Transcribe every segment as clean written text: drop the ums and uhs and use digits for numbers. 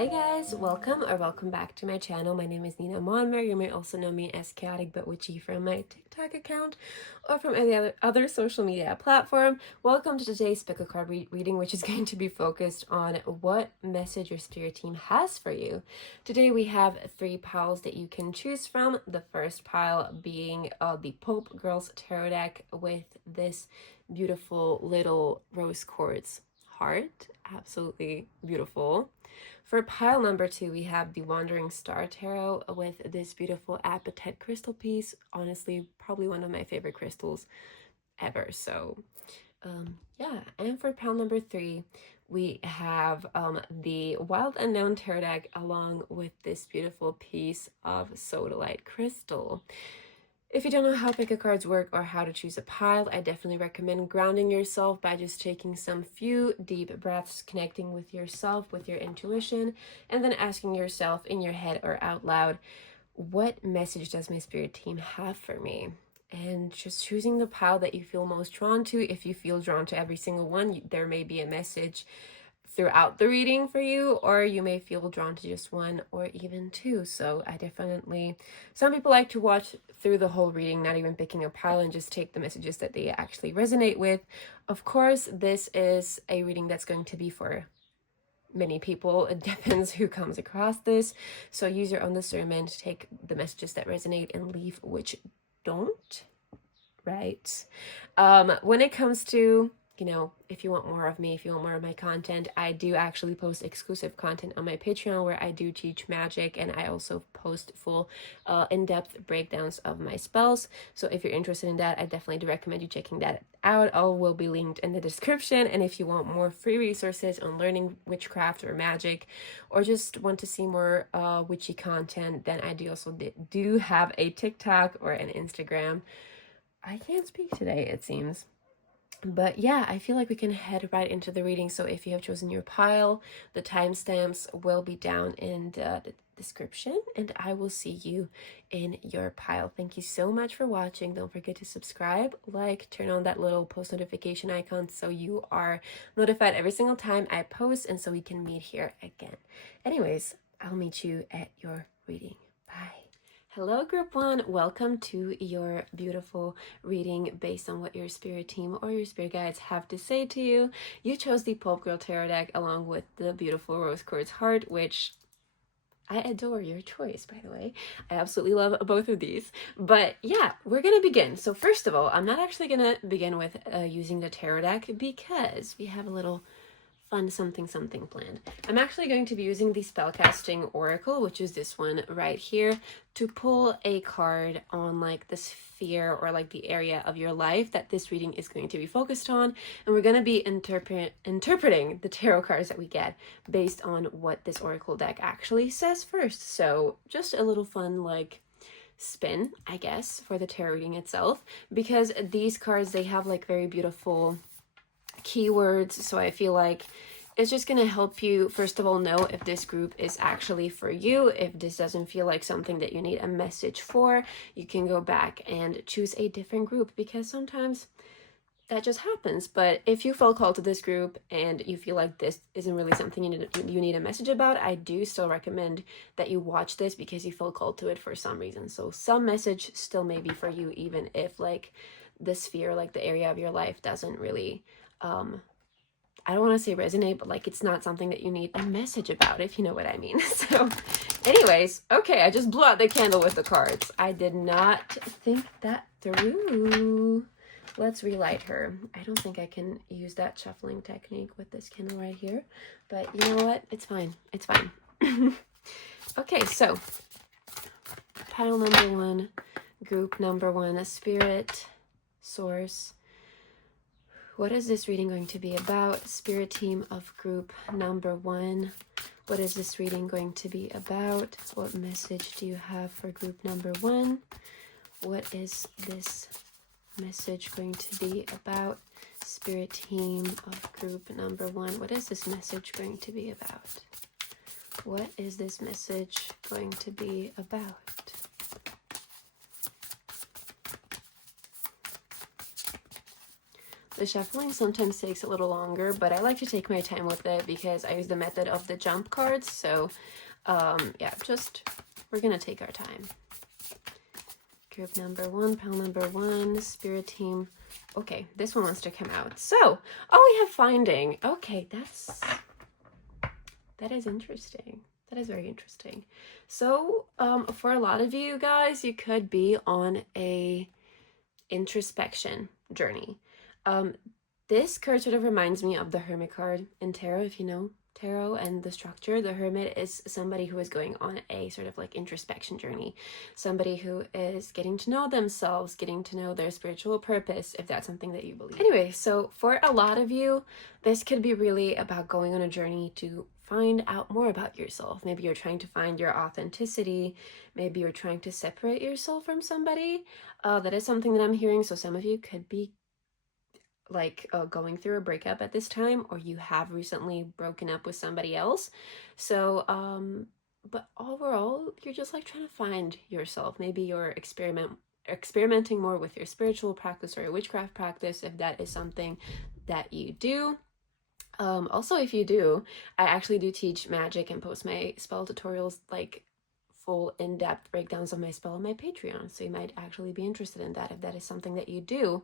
Hi guys, welcome back to my channel. My name is Nina Monmer. You may also know me as Chaotic But Witchy from my TikTok account or from any other social media platform. Welcome to today's pick a card reading, which is going to be focused on what message your spirit team has for you. Today we have 3 piles that you can choose from. The first pile being the Pope Girls Tarot deck with this beautiful little rose quartz heart. Absolutely beautiful. For pile number 2, we have the Wandering Star Tarot with this beautiful apatite crystal piece. Honestly, probably one of my favorite crystals ever. So, yeah. And for pile number 3, we have the Wild Unknown Tarot deck along with this beautiful piece of sodalite crystal. If you don't know how pick a cards work or how to choose a pile, I definitely recommend grounding yourself by just taking some few deep breaths, connecting with yourself, with your intuition, and then asking yourself in your head or out loud, what message does my spirit team have for me? And just choosing the pile that you feel most drawn to. If you feel drawn to every single one, there may be a message throughout the reading for you, or you may feel drawn to just one or even 2. So I definitely, some people like to watch through the whole reading, not even picking a pile, and just take the messages that they actually resonate with. Of course, this is a reading that's going to be for many people. It depends who comes across this. So use your own discernment, take the messages that resonate and leave which don't, right? When it comes to, if you want more of me, if you want more of my content, I do actually post exclusive content on my Patreon where I do teach magic, and I also post full in-depth breakdowns of my spells. So if you're interested in that, I definitely do recommend you checking that out. All will be linked in the description. And if you want more free resources on learning witchcraft or magic, or just want to see more witchy content, then I do have a TikTok or an Instagram. I can't speak today, it seems. But yeah, I feel like we can head right into the reading. So if you have chosen your pile, the timestamps will be down in the description, and I will see you in your pile. Thank you so much for watching. Don't forget to subscribe, like, turn on that little post notification icon so you are notified every single time I post, and so we can meet here again. Anyways, I'll meet you at your reading. Bye. Hello, Group 1. Welcome to your beautiful reading based on what your spirit team or your spirit guides have to say to you. You chose the Pope Girl Tarot deck along with the beautiful Rose Quartz Heart, which I adore your choice, by the way. I absolutely love both of these. But yeah, we're going to begin. So first of all, I'm not actually going to begin with using the tarot deck because we have a little fun something planned. I'm actually going to be using the Spellcasting Oracle, which is this one right here, to pull a card on like the sphere or like the area of your life that this reading is going to be focused on. And we're going to be interpreting the tarot cards that we get based on what this Oracle deck actually says first. So just a little fun like spin, I guess, for the tarot reading itself, because these cards, they have like very beautiful keywords. So I feel like it's just going to help you, first of all, know if this group is actually for you. If this doesn't feel like something that you need a message for, you can go back and choose a different group, because sometimes that just happens. But if you feel called to this group and you feel like this isn't really something you need a message about, I do still recommend that you watch this because you feel called to it for some reason. So some message still may be for you, even if like the sphere, like the area of your life doesn't really I don't want to say resonate, but like it's not something that you need a message about, if you know what I mean. So anyways, okay, I just blew out the candle with the cards. I did not think that through. Let's relight her. I don't think I can use that shuffling technique with this candle right here, but you know what? It's fine. It's fine. Okay, so pile number 1, group number 1, a spirit, source. What is this reading going to be about? Spirit team of group number 1. What is this reading going to be about? What message do you have for group number 1? What is this message going to be about? Spirit team of group number 1. What is this message going to be about? What is this message going to be about? The shuffling sometimes takes a little longer, but I like to take my time with it because I use the method of the jump cards. So yeah, we're gonna take our time. Group number 1, pile number 1, spirit team. Okay, this one wants to come out. So, oh, we have finding. Okay, that is interesting. That is very interesting. So, for a lot of you guys, you could be on a introspection journey. This card sort of reminds me of the Hermit card in tarot, if you know tarot and the structure. The Hermit is somebody who is going on a sort of like introspection journey, somebody who is getting to know themselves, getting to know their spiritual purpose, if that's something that you believe. Anyway, so for a lot of you, this could be really about going on a journey to find out more about yourself. Maybe you're trying to find your authenticity. Maybe you're trying to separate yourself from somebody. That is something that I'm hearing. So some of you could be like going through a breakup at this time, or you have recently broken up with somebody else. So but overall, you're just like trying to find yourself. Maybe you're experimenting more with your spiritual practice or your witchcraft practice, if that is something that you do. Also, if you do, I actually do teach magic and post my spell tutorials, like full in-depth breakdowns of my spell on my Patreon. So you might actually be interested in that if that is something that you do.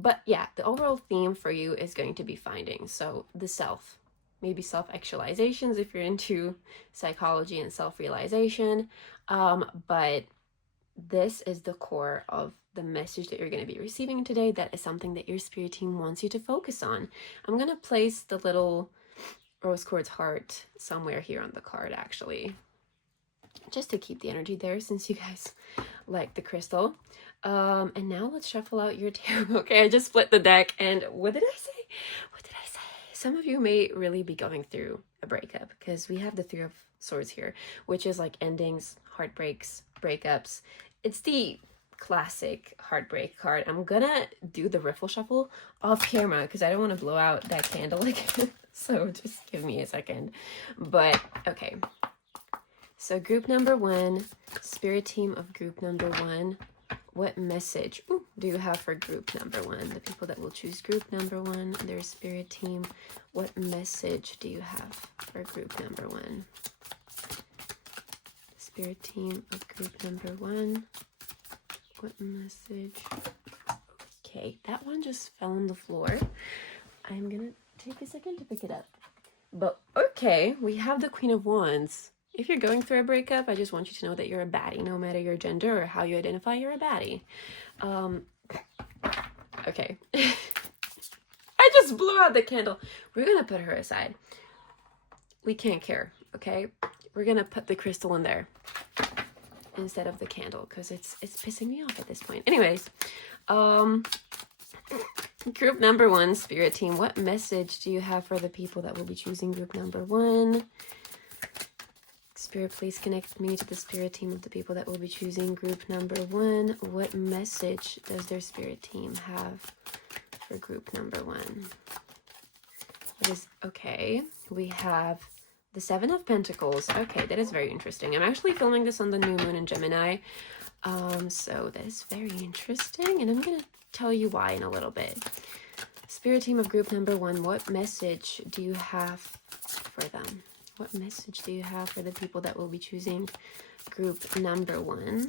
But yeah, the overall theme for you is going to be finding. So the self, maybe self-actualizations if you're into psychology and self-realization. But this is the core of the message that you're going to be receiving today. That is something that your spirit team wants you to focus on. I'm going to place the little rose quartz heart somewhere here on the card, actually, just to keep the energy there, since you guys like the crystal. And now let's shuffle out your tarot. Okay, I just split the deck, and what did I say? Some of you may really be going through a breakup, because we have the Three of Swords here, which is like endings, heartbreaks, breakups. It's the classic heartbreak card. I'm gonna do the riffle shuffle off camera because I don't want to blow out that candle again. So just give me a second. But okay. So group number 1, spirit team of group number 1, what message do you have for group number 1? The people that will choose group number 1, their spirit team, what message do you have for group number 1? Spirit team of group number 1, what message? Okay, that one just fell on the floor. I'm gonna take a second to pick it up. But okay, we have the Queen of Wands. If you're going through a breakup, I just want you to know that you're a baddie. No matter your gender or how you identify, you're a baddie. Okay. I just blew out the candle. We're gonna put her aside. We can't care, okay? We're gonna put the crystal in there instead of the candle, because it's pissing me off at this point. Anyways, group number 1, spirit team, what message do you have for the people that will be choosing group number 1? Spirit, please connect me to the spirit team of the people that will be choosing group number 1. What message does their spirit team have for group number 1? It is okay. We have the 7 of Pentacles. Okay, that is very interesting. I'm actually filming this on the new moon in Gemini. So that is very interesting, and I'm gonna tell you why in a little bit. Spirit team of group number 1, what message do you have for them? What message do you have for the people that will be choosing group number 1?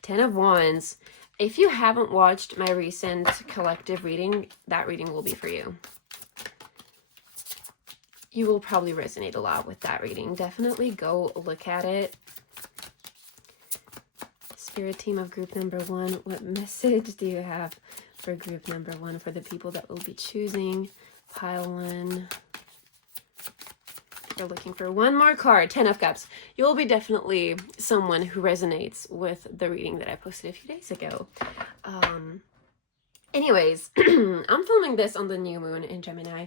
10 of Wands. If you haven't watched my recent collective reading, that reading will be for you. You will probably resonate a lot with that reading. Definitely go look at it. Spirit team of group number 1, what message do you have for group number 1 for the people that will be choosing pile 1? We're looking for one more card. 10 of Cups. You'll be definitely someone who resonates with the reading that I posted a few days ago. Anyways, I'm filming this on the new moon in Gemini,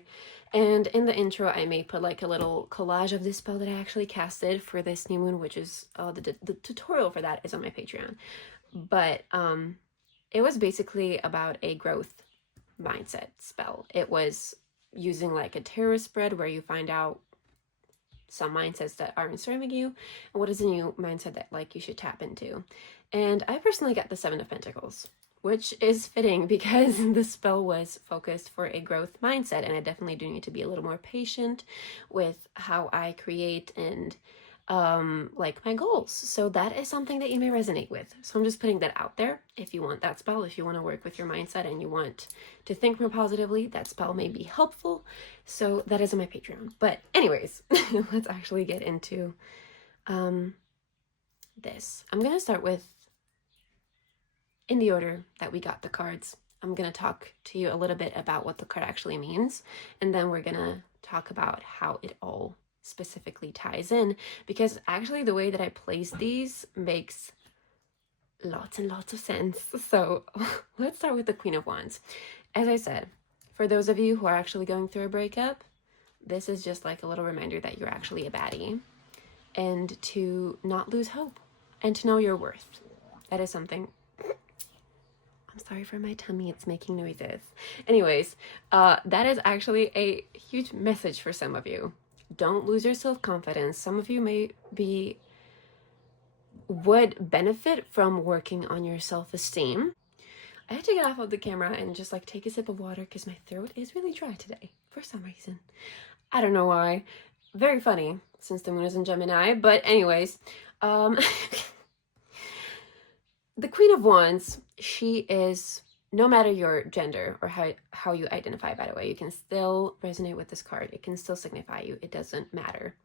and in the intro I may put like a little collage of this spell that I actually casted for this new moon, which is the tutorial for that is on my Patreon. But it was basically about a growth mindset spell. It was using like a tarot spread where you find out some mindsets that aren't serving you and what is a new mindset that like you should tap into. And I personally got the 7 of Pentacles, which is fitting because the spell was focused for a growth mindset, and I definitely do need to be a little more patient with how I create and like my goals. So that is something that you may resonate with. So I'm just putting that out there. If you want that spell, if you want to work with your mindset and you want to think more positively, that spell may be helpful. So that is on my Patreon. But anyways, let's actually get into this. I'm gonna start with, in the order that we got the cards, I'm gonna talk to you a little bit about what the card actually means, and then we're gonna talk about how it all specifically ties in, because actually the way that I place these makes lots and lots of sense. So let's start with the Queen of Wands. As I said, for those of you who are actually going through a breakup, this is just like a little reminder that you're actually a baddie, and to not lose hope and to know your worth. That is something. I'm sorry for my tummy, it's making noises. Anyways, that is actually a huge message for some of you. Don't lose your self-confidence. Some of you would benefit from working on your self-esteem. I had to get off of the camera and just like take a sip of water because my throat is really dry today for some reason. I don't know why. Very funny since the moon is in Gemini, but anyways, the Queen of Wands, she is, no matter your gender or how you identify, by the way, you can still resonate with this card. It can still signify you. It doesn't matter.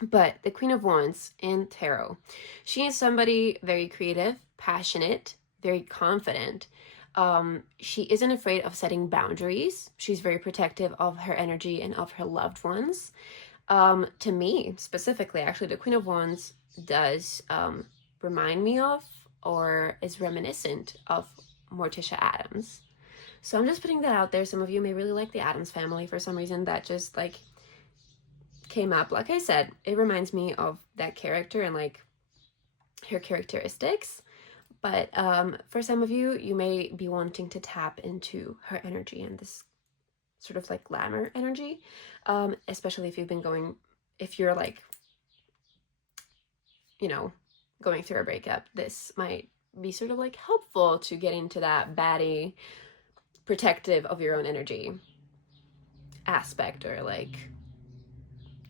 But the Queen of Wands in tarot, she is somebody very creative, passionate, very confident. She isn't afraid of setting boundaries. She's very protective of her energy and of her loved ones. To me, specifically, actually, the Queen of Wands does remind me of, or is reminiscent of, Morticia Addams. So I'm just putting that out there. Some of you may really like the Addams family for some reason. That just like came up. Like I said, it reminds me of that character and like her characteristics. But for some of you, you may be wanting to tap into her energy and this sort of like glamour energy, especially if you're like, you know, going through a breakup. This might be sort of like helpful to get into that baddie, protective of your own energy aspect, or like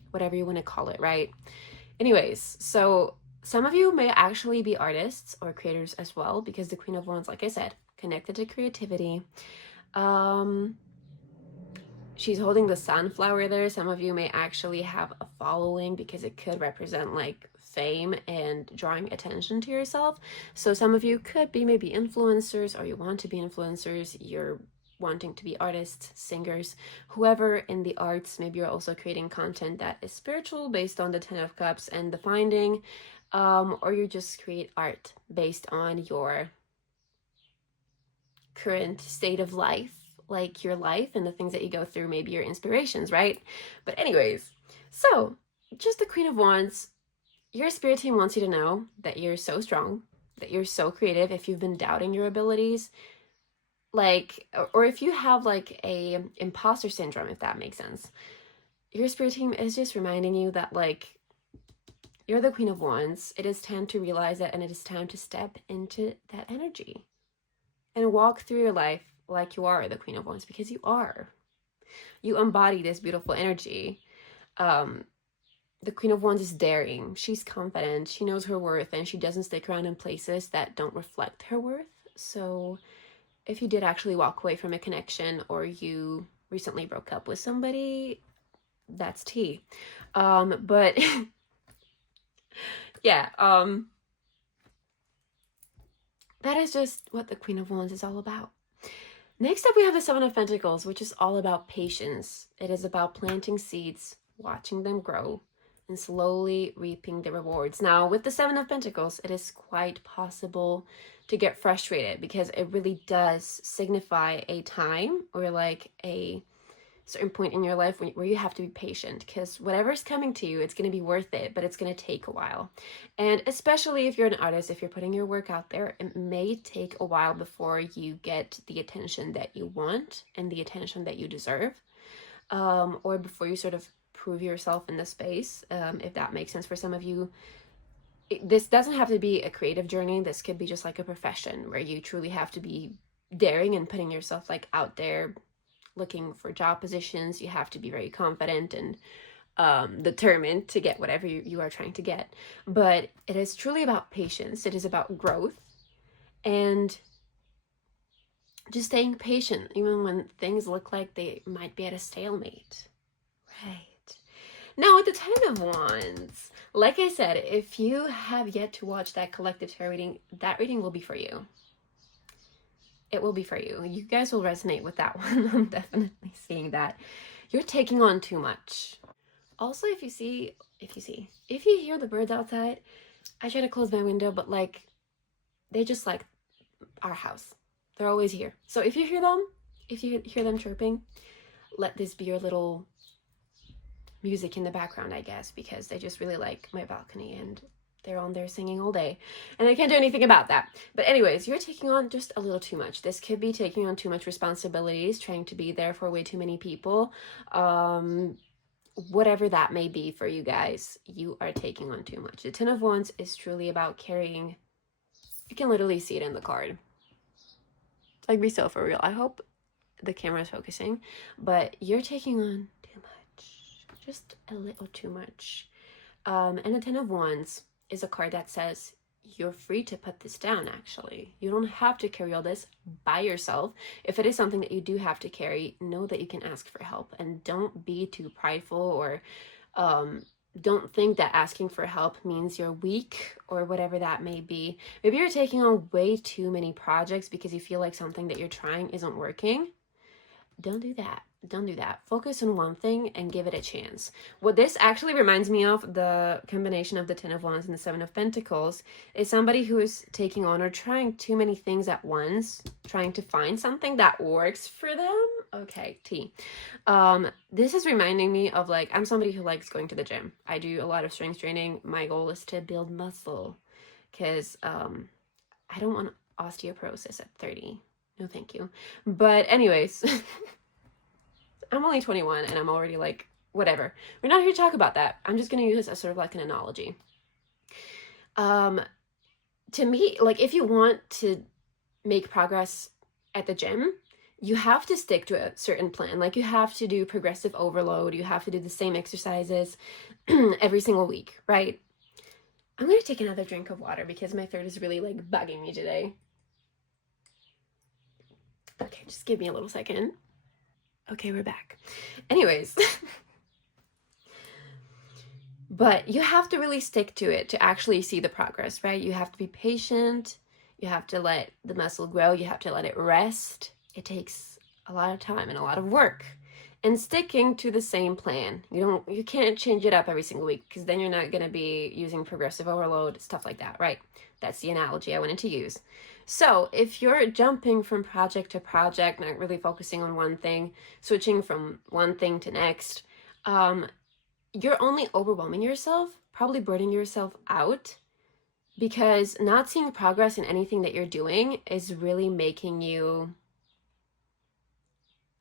whatever you want to call it, right? Anyways, so some of you may actually be artists or creators as well, because the Queen of Wands, like I said, connected to creativity. She's holding the sunflower there. Some of you may actually have a following because it could represent like fame and drawing attention to yourself. So some of you could be maybe influencers, or you want to be influencers. You're wanting to be artists, singers, whoever in the arts. Maybe you're also creating content that is spiritual based on the 10 of Cups and the Finding, or you just create art based on your current state of life, like your life and the things that you go through, maybe your inspirations, right? But anyways, so just the Queen of Wands, your spirit team wants you to know that you're so strong, that you're so creative. If you've been doubting your abilities, like, or if you have like a imposter syndrome, if that makes sense, your spirit team is just reminding you that like you're the Queen of Wands. It is time to realize that, and it is time to step into that energy and walk through your life like you are the Queen of Wands, because you are. You embody this beautiful energy. The Queen of Wands is daring. She's confident. She knows her worth, and she doesn't stick around in places that don't reflect her worth. So if you did actually walk away from a connection, or you recently broke up with somebody, that's tea. But yeah, that is just what the Queen of Wands is all about. Next up, we have the Seven of Pentacles, which is all about patience. It is about planting seeds, watching them grow, and slowly reaping the rewards. Now, with the Seven of Pentacles, it is quite possible to get frustrated, because it really does signify a time, or like a certain point in your life where you have to be patient, because whatever's coming to you, it's going to be worth it, but it's going to take a while. And especially if you're an artist, if you're putting your work out there, it may take a while before you get the attention that you want and the attention that you deserve, or before you sort of prove yourself in the space, if that makes sense for some of you. this doesn't have to be a creative journey. This could be just like a profession where you truly have to be daring and putting yourself like out there looking for job positions. You have to be very confident and determined to get whatever you are trying to get. But it is truly about patience. It is about growth and just staying patient, even when things look like they might be at a stalemate. Right. Now, with the Ten of Wands, like I said, if you have yet to watch that collective tarot reading, that reading will be for you. It will be for you. You guys will resonate with that one. I'm definitely seeing that. You're taking on too much. Also, if you hear the birds outside, I try to close my window, but like, they just like our house. They're always here. So if you hear them chirping, let this be your little music in the background, I guess, because they just really like my balcony and they're on there singing all day and I can't do anything about that. But anyways, you're taking on just a little too much. This could be taking on too much responsibilities, trying to be there for way too many people. Whatever that may be for you guys, you are taking on too much. The Ten of Wands is truly about carrying. You can literally see it in the card. Like, be so for real. I hope the camera is focusing, but you're taking on too much. Just a little too much. And the Ten of Wands is a card that says you're free to put this down, actually. You don't have to carry all this by yourself. If it is something that you do have to carry, know that you can ask for help. And don't be too prideful or don't think that asking for help means you're weak or whatever that may be. Maybe you're taking on way too many projects because you feel like something that you're trying isn't working. Don't do that. Don't do that. Focus on one thing and give it a chance. What this actually reminds me of, the combination of the Ten of Wands and the Seven of Pentacles, is somebody who is taking on or trying too many things at once, trying to find something that works for them. Okay, T. This is reminding me of, like, I'm somebody who likes going to the gym. I do a lot of strength training. My goal is to build muscle because I don't want osteoporosis at 30. No, thank you. But anyways, I'm only 21 and I'm already like, whatever. We're not here to talk about that. I'm just going to use this as sort of like an analogy. To me, like, if you want to make progress at the gym, you have to stick to a certain plan. Like, you have to do progressive overload. You have to do the same exercises every single week, right? I'm going to take another drink of water because my throat is really like bugging me today. Okay, just give me a little second. Okay, we're back. Anyways, but you have to really stick to it to actually see the progress, right? You have to be patient. You have to let the muscle grow. You have to let it rest. It takes a lot of time and a lot of work. And sticking to the same plan. You can't change it up every single week because then you're not going to be using progressive overload, stuff like that, right? That's the analogy I wanted to use. So if you're jumping from project to project, not really focusing on one thing, switching from one thing to next, you're only overwhelming yourself, probably burning yourself out, because not seeing progress in anything that you're doing is really making you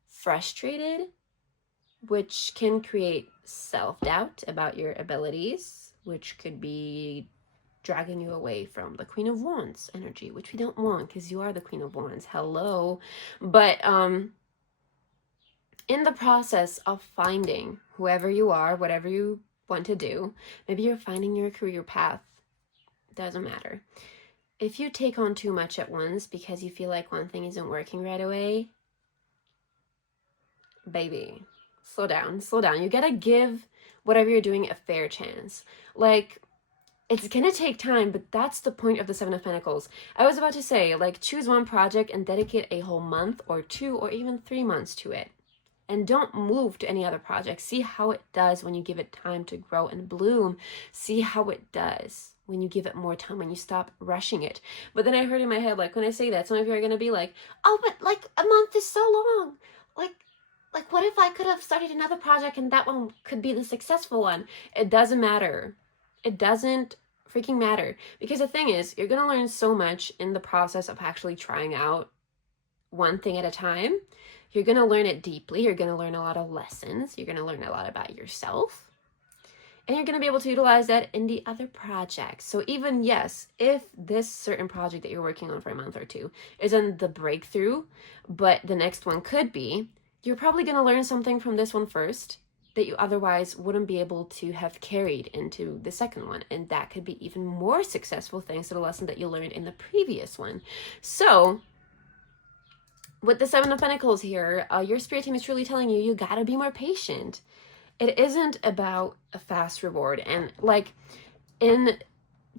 frustrated, which can create self-doubt about your abilities, which could be dragging you away from the Queen of Wands energy, which we don't want because you are the Queen of Wands. Hello. But in the process of finding whoever you are, whatever you want to do, maybe you're finding your career path, doesn't matter. If you take on too much at once because you feel like one thing isn't working right away, baby, slow down. You gotta give whatever you're doing a fair chance. Like, it's gonna take time, but that's the point of the Seven of Pentacles. I was about to say, like, choose one project and dedicate a whole month or 2 or even 3 months to it. And don't move to any other project. See how it does when you give it time to grow and bloom. See how it does when you give it more time, when you stop rushing it. But then I heard in my head, like, when I say that, some of you are gonna be like, oh, but like a month is so long. Like what if I could have started another project and that one could be the successful one? It doesn't matter. It doesn't freaking matter. Because the thing is, you're going to learn so much in the process of actually trying out one thing at a time. You're going to learn it deeply. You're going to learn a lot of lessons. You're going to learn a lot about yourself. And you're going to be able to utilize that in the other projects. So even, yes, if this certain project that you're working on for a month or two isn't the breakthrough, but the next one could be, you're probably going to learn something from this one first that you otherwise wouldn't be able to have carried into the second one. And that could be even more successful thanks to the lesson that you learned in the previous one. So with the Seven of Pentacles here, your spirit team is truly telling you, you gotta be more patient. It isn't about a fast reward. And like in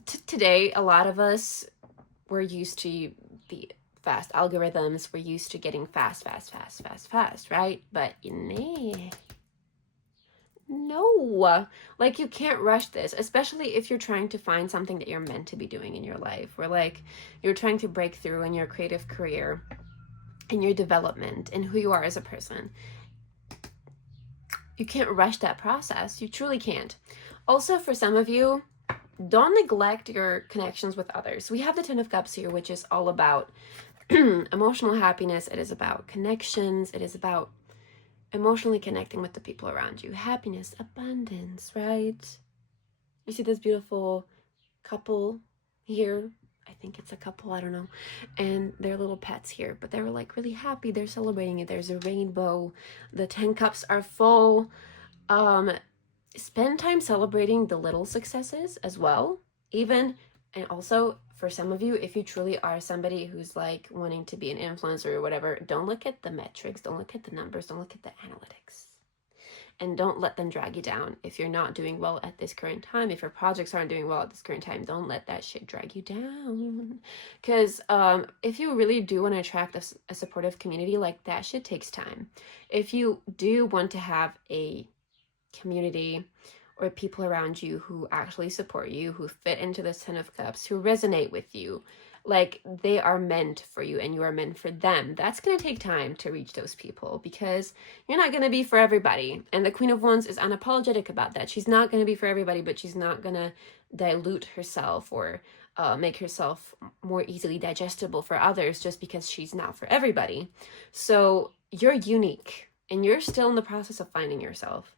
today, a lot of us, we're used to the fast algorithms. We're used to getting fast, right? But no, like you can't rush this, especially if you're trying to find something that you're meant to be doing in your life, or like you're trying to break through in your creative career, in your development, in who you are as a person. You can't rush that process. You truly can't. Also, for some of you, don't neglect your connections with others. We have the Ten of Cups here, which is all about emotional happiness. It is about connections. It is about emotionally connecting with the people around you. Happiness, abundance, right? You see this beautiful couple here. I think it's a couple, I don't know. And their little pets here, but they were like really happy. They're celebrating it. There's a rainbow. The 10 cups are full. Spend time celebrating the little successes as well. Even, and also for some of you, if you truly are somebody who's like wanting to be an influencer or whatever, don't look at the metrics, don't look at the numbers, don't look at the analytics. And don't let them drag you down. If you're not doing well at this current time, if your projects aren't doing well at this current time, don't let that shit drag you down. Because if you really do want to attract a supportive community, like that shit takes time. If you do want to have a community or people around you who actually support you, who fit into this 10 of Cups, who resonate with you, like they are meant for you and you are meant for them, that's going to take time to reach those people, because you're not going to be for everybody. And the Queen of Wands is unapologetic about that. She's not going to be for everybody, but she's not going to dilute herself or make herself more easily digestible for others just because she's not for everybody. So you're unique and you're still in the process of finding yourself.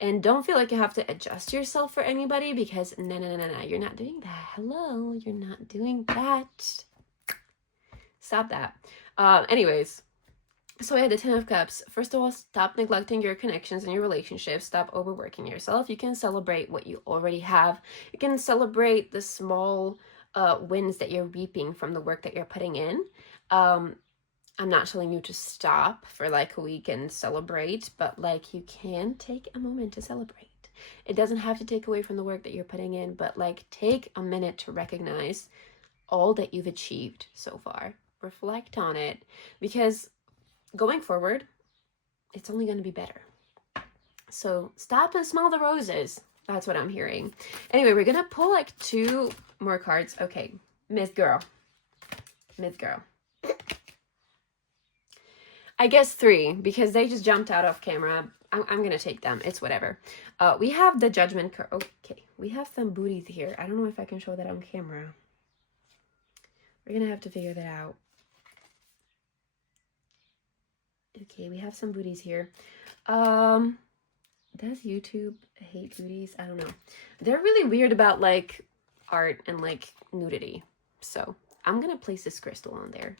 And don't feel like you have to adjust yourself for anybody, because no, you're not doing that. Hello, you're not doing that. Stop that. Anyways, so I had the 10 of Cups. First of all, stop neglecting your connections and your relationships. Stop overworking yourself. You can celebrate what you already have. You can celebrate the small wins that you're reaping from the work that you're putting in. I'm not telling you to stop for like a week and celebrate, but like you can take a moment to celebrate. It doesn't have to take away from the work that you're putting in, but like take a minute to recognize all that you've achieved so far. Reflect on it, because going forward, it's only going to be better. So stop and smell the roses. That's what I'm hearing. Anyway, we're going to pull like 2 more cards. Okay, Miss Girl. I guess 3, because they just jumped out of camera. I'm going to take them. It's whatever. We have the Judgment card. Okay, we have some booties here. I don't know if I can show that on camera. We're going to have to figure that out. Okay, we have some booties here. Does YouTube hate booties? I don't know. They're really weird about like art and like nudity. So I'm going to place this crystal on there.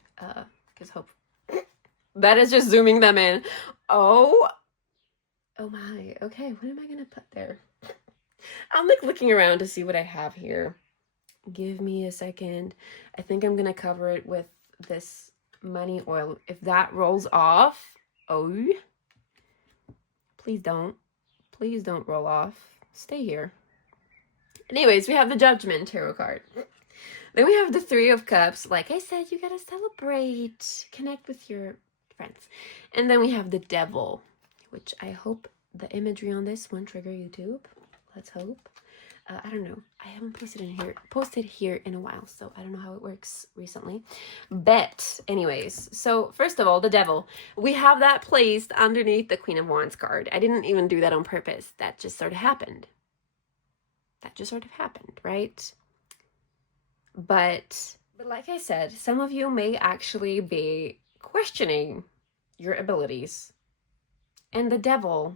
Because hope that is just zooming them in. Oh my. Okay, what am I gonna put there? I'm like looking around to see what I have here. Give me a second. I think I'm gonna cover it with this money oil. If that rolls off, please don't roll off. Stay here. Anyways, we have the Judgment tarot card. Then we have the 3 of Cups. Like I said, you gotta celebrate, connect with your friends. And then we have the Devil, which I hope the imagery on this won't trigger YouTube. Let's hope. I don't know. I haven't posted here in a while, so I don't know how it works recently. But anyways, so first of all, the Devil. We have that placed underneath the Queen of Wands card. I didn't even do that on purpose. That just sort of happened. Right? But like I said, some of you may actually be questioning your abilities. And the Devil,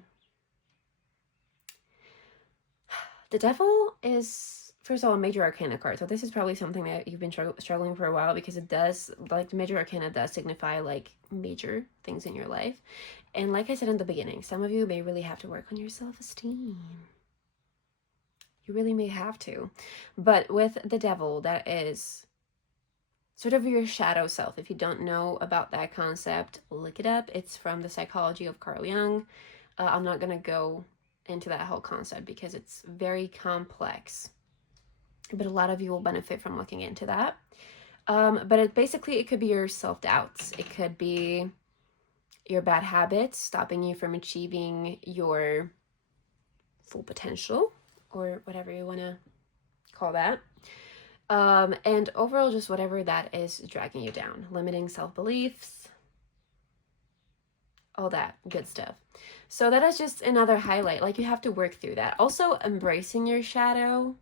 The Devil is, first of all, a major arcana card. So this is probably something that you've been struggling for a while, because it does, like, the major arcana does signify, like, major things in your life. And like I said in the beginning, some of you may really have to work on your self-esteem. You really may have to. But with the Devil, that is sort of your shadow self. If you don't know about that concept, look it up. It's from the psychology of Carl Jung. I'm not going to go into that whole concept because it's very complex, but a lot of you will benefit from looking into that. But it could be your self-doubts. It could be your bad habits stopping you from achieving your full potential, or whatever you want to call that. And overall, just whatever that is dragging you down, limiting self-beliefs, all that good stuff. So that is just another highlight. Like, you have to work through that. Also, embracing your shadow.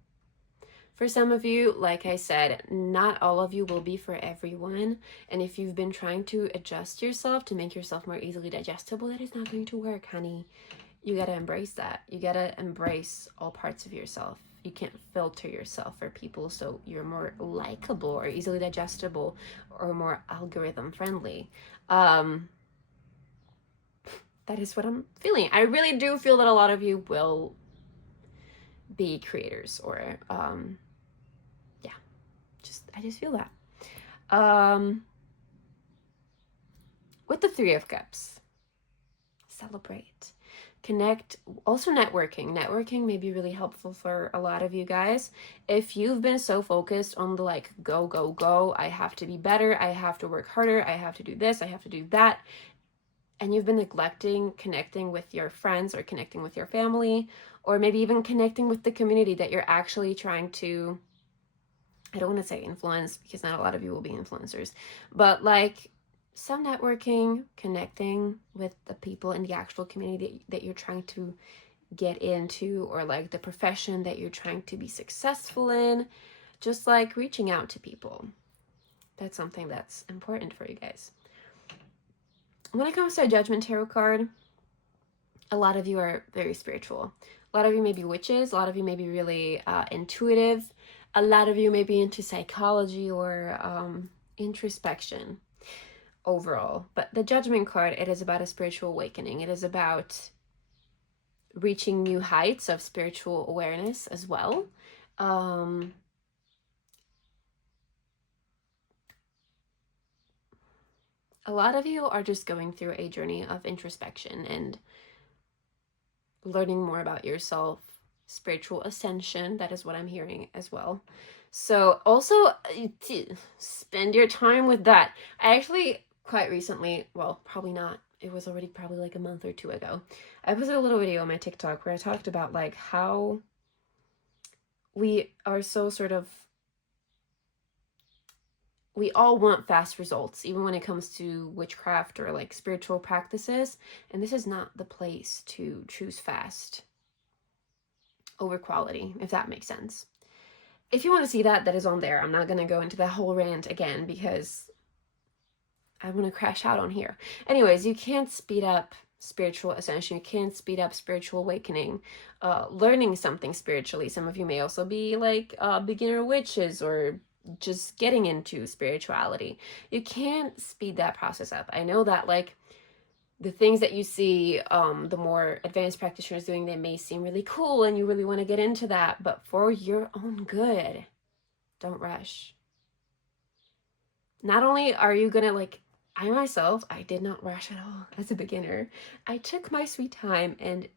For some of you, like I said, not all of you will be for everyone. And if you've been trying to adjust yourself to make yourself more easily digestible, that is not going to work, honey. You got to embrace that. You got to embrace all parts of yourself. You can't filter yourself for people so you're more likable or easily digestible or more algorithm friendly. That is what I'm feeling. I really do feel that a lot of you will be creators, or I just feel that. With the Three of Cups, celebrate, connect. Also, networking may be really helpful for a lot of you guys. If you've been so focused on the, like, go, I have to be better, I have to work harder, I have to do this, I have to do that, and you've been neglecting connecting with your friends or connecting with your family, or maybe even connecting with the community that you're actually trying to, I don't want to say influence, because not a lot of you will be influencers, but like some networking, connecting with the people in the actual community that you're trying to get into, or like the profession that you're trying to be successful in, just like reaching out to people. That's something that's important for you guys. When it comes to a Judgment Tarot card, a lot of you are very spiritual. A lot of you may be witches. A lot of you may be really intuitive. A lot of you may be into psychology or introspection overall. But the Judgment card, it is about a spiritual awakening. It is about reaching new heights of spiritual awareness as well. A lot of you are just going through a journey of introspection and learning more about yourself, spiritual ascension. That is what I'm hearing as well. So also spend your time with that. I actually quite recently, well, probably not, it was already probably like a month or two ago, I posted a little video on my TikTok where I talked about like how we are so sort of, we all want fast results, even when it comes to witchcraft or like spiritual practices. And this is not the place to choose fast over quality, if that makes sense. If you want to see that, that is on there. I'm not going to go into that whole rant again because I want to crash out on here. Anyways, you can't speed up spiritual ascension. You can't speed up spiritual awakening, learning something spiritually. Some of you may also be like beginner witches or just getting into spirituality. You can't speed that process up. I know that like the things that you see the more advanced practitioners doing, they may seem really cool and you really want to get into that, but for your own good, don't rush. Not only are you gonna like, I myself, I did not rush at all as a beginner. I took my sweet time, and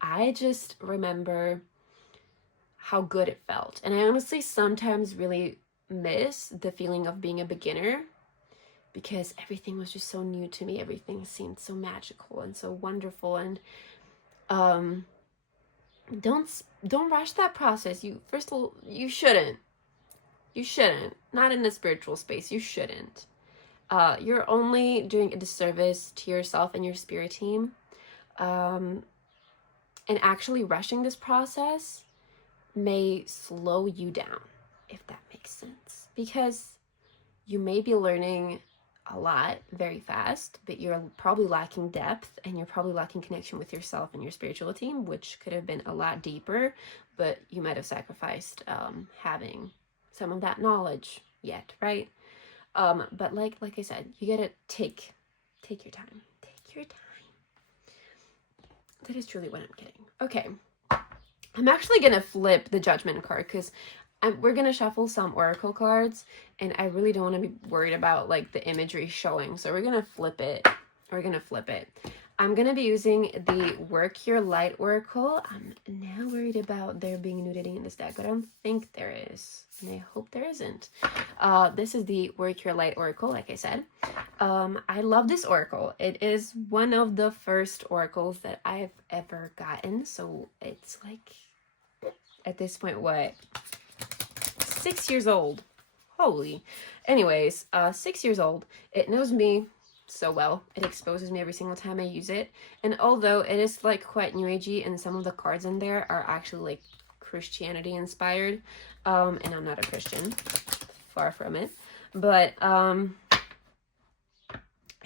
I just remember how good it felt. And I honestly sometimes really miss the feeling of being a beginner because everything was just so new to me. Everything seemed so magical and so wonderful. And don't rush that process. You, first of all, you shouldn't. Not in a spiritual space. You shouldn't. You're only doing a disservice to yourself and your spirit team. And actually rushing this process may slow you down, if that makes sense. Because you may be learning a lot very fast, but you're probably lacking depth and you're probably lacking connection with yourself and your spiritual team, which could have been a lot deeper, but you might have sacrificed having some of that knowledge yet, right? But like I said, you gotta take your time. Take your time. That is truly what I'm getting. Okay. I'm actually gonna flip the Judgment card because we're gonna shuffle some oracle cards, and I really don't want to be worried about like the imagery showing, so we're gonna flip it. I'm gonna be using the Work Your Light oracle. I'm now worried about there being nudity in this deck, but I don't think there is, and I hope there isn't. This is the Work Your Light oracle, like I said. I love this oracle. It is one of the first oracles that I've ever gotten, so it's like, at this point, what, 6 years old? Holy. Anyways, 6 years old. It knows me so well. It exposes me every single time I use it. And although it is like quite new agey, and some of the cards in there are actually like Christianity inspired, and I'm not a Christian, far from it, but I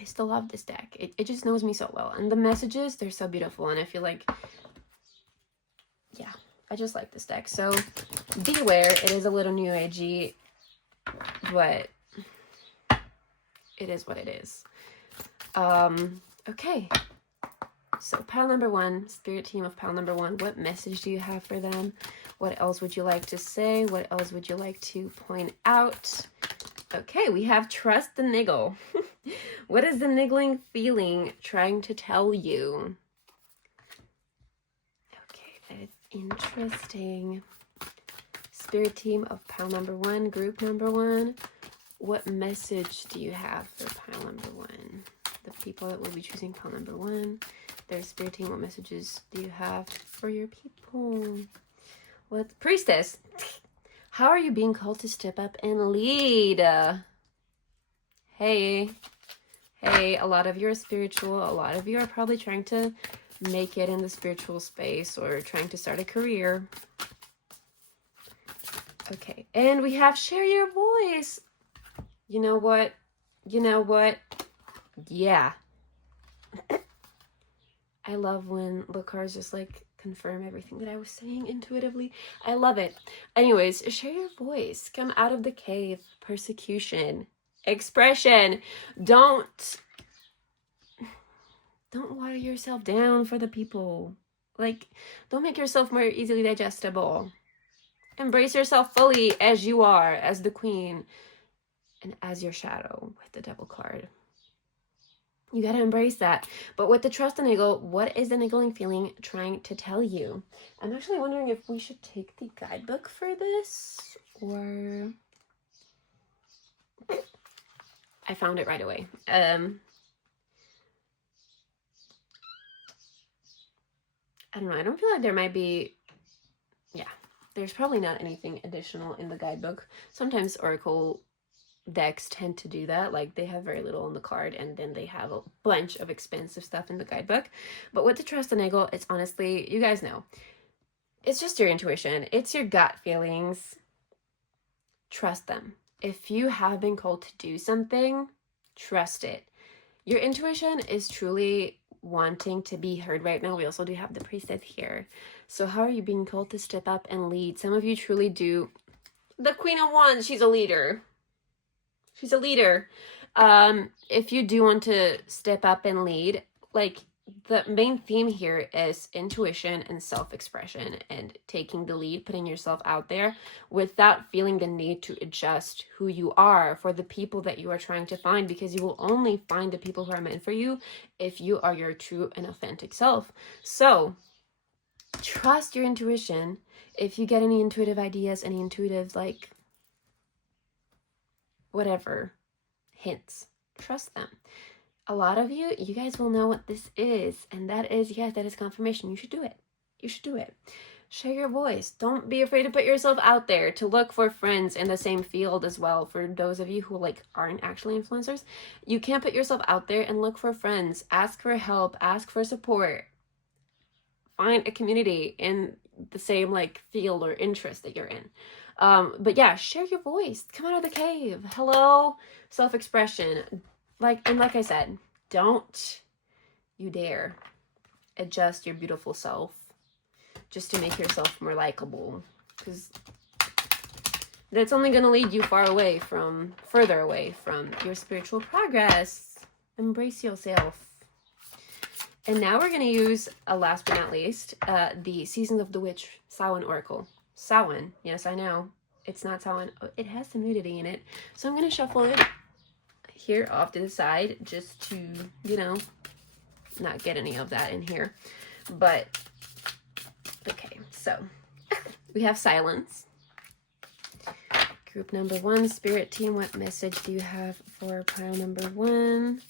still love this deck. It just knows me so well, and the messages, they're so beautiful, and I feel like, yeah, I just like this deck. So be aware, it is a little new agey, but it is what it is. Okay, so pile number one, spirit team of pile number one, what message do you have for them? What else would you like to say? What else would you like to point out? Okay, we have trust the niggle. What is the niggling feeling trying to tell you? Okay, that is interesting. Spirit team of pile number one, group number one, what message do you have for pile number one? The people that will be choosing pile number one, their spirit team, what messages do you have for your people? What priestess? How are you being called to step up and lead? Hey, a lot of you are spiritual. A lot of you are probably trying to make it in the spiritual space or trying to start a career. Okay, and we have share your voice. You know what? Yeah. I love when the cards just like confirm everything that I was saying intuitively. I love it. Anyways, share your voice. Come out of the cave. Persecution. Expression. Don't water yourself down for the people. Like, don't make yourself more easily digestible. Embrace yourself fully as you are, as the queen, and as your shadow with the devil card. You gotta embrace that. But with the trust and niggle, what is the niggling feeling trying to tell you? I'm actually wondering if we should take the guidebook for this, or... I found it right away. I don't know. I don't feel like there might be... Yeah. There's probably not anything additional in the guidebook. Sometimes oracle decks tend to do that, like they have very little on the card and then they have a bunch of expensive stuff in the guidebook. But with the trust and niggle, it's honestly, you guys know, it's just your intuition, it's your gut feelings. Trust them. If you have been called to do something, trust it. Your intuition is truly wanting to be heard right now. We also do have the priestess here. So how are you being called to step up and lead? Some of you truly do. The Queen of Wands, she's a leader. She's a leader. If you do want to step up and lead, like the main theme here is intuition and self-expression and taking the lead, putting yourself out there without feeling the need to adjust who you are for the people that you are trying to find, because you will only find the people who are meant for you if you are your true and authentic self. So trust your intuition. If you get any intuitive ideas, any intuitive, like, whatever, hints, trust them. A lot of you guys will know what this is, and that is, yes, that is confirmation. You should do it. You should do it. Share your voice. Don't be afraid to put yourself out there, to look for friends in the same field as well. For those of you who like aren't actually influencers, you can put yourself out there and look for friends, ask for help, ask for support. Find a community in the same like field or interest that you're in. But yeah, share your voice. Come out of the cave. Hello, self-expression. like I said, don't you dare adjust your beautiful self just to make yourself more likable, because that's only going to lead you further away from your spiritual progress. Embrace yourself. And now we're going to use, last but not least, the Season of the Witch Samhain Oracle. Samhain, yes, I know. It's not Samhain. Oh, it has some nudity in it. So I'm going to shuffle it here off to the side just to, you know, not get any of that in here. But, okay, so we have silence. Group number 1, Spirit Team, what message do you have for pile number 1?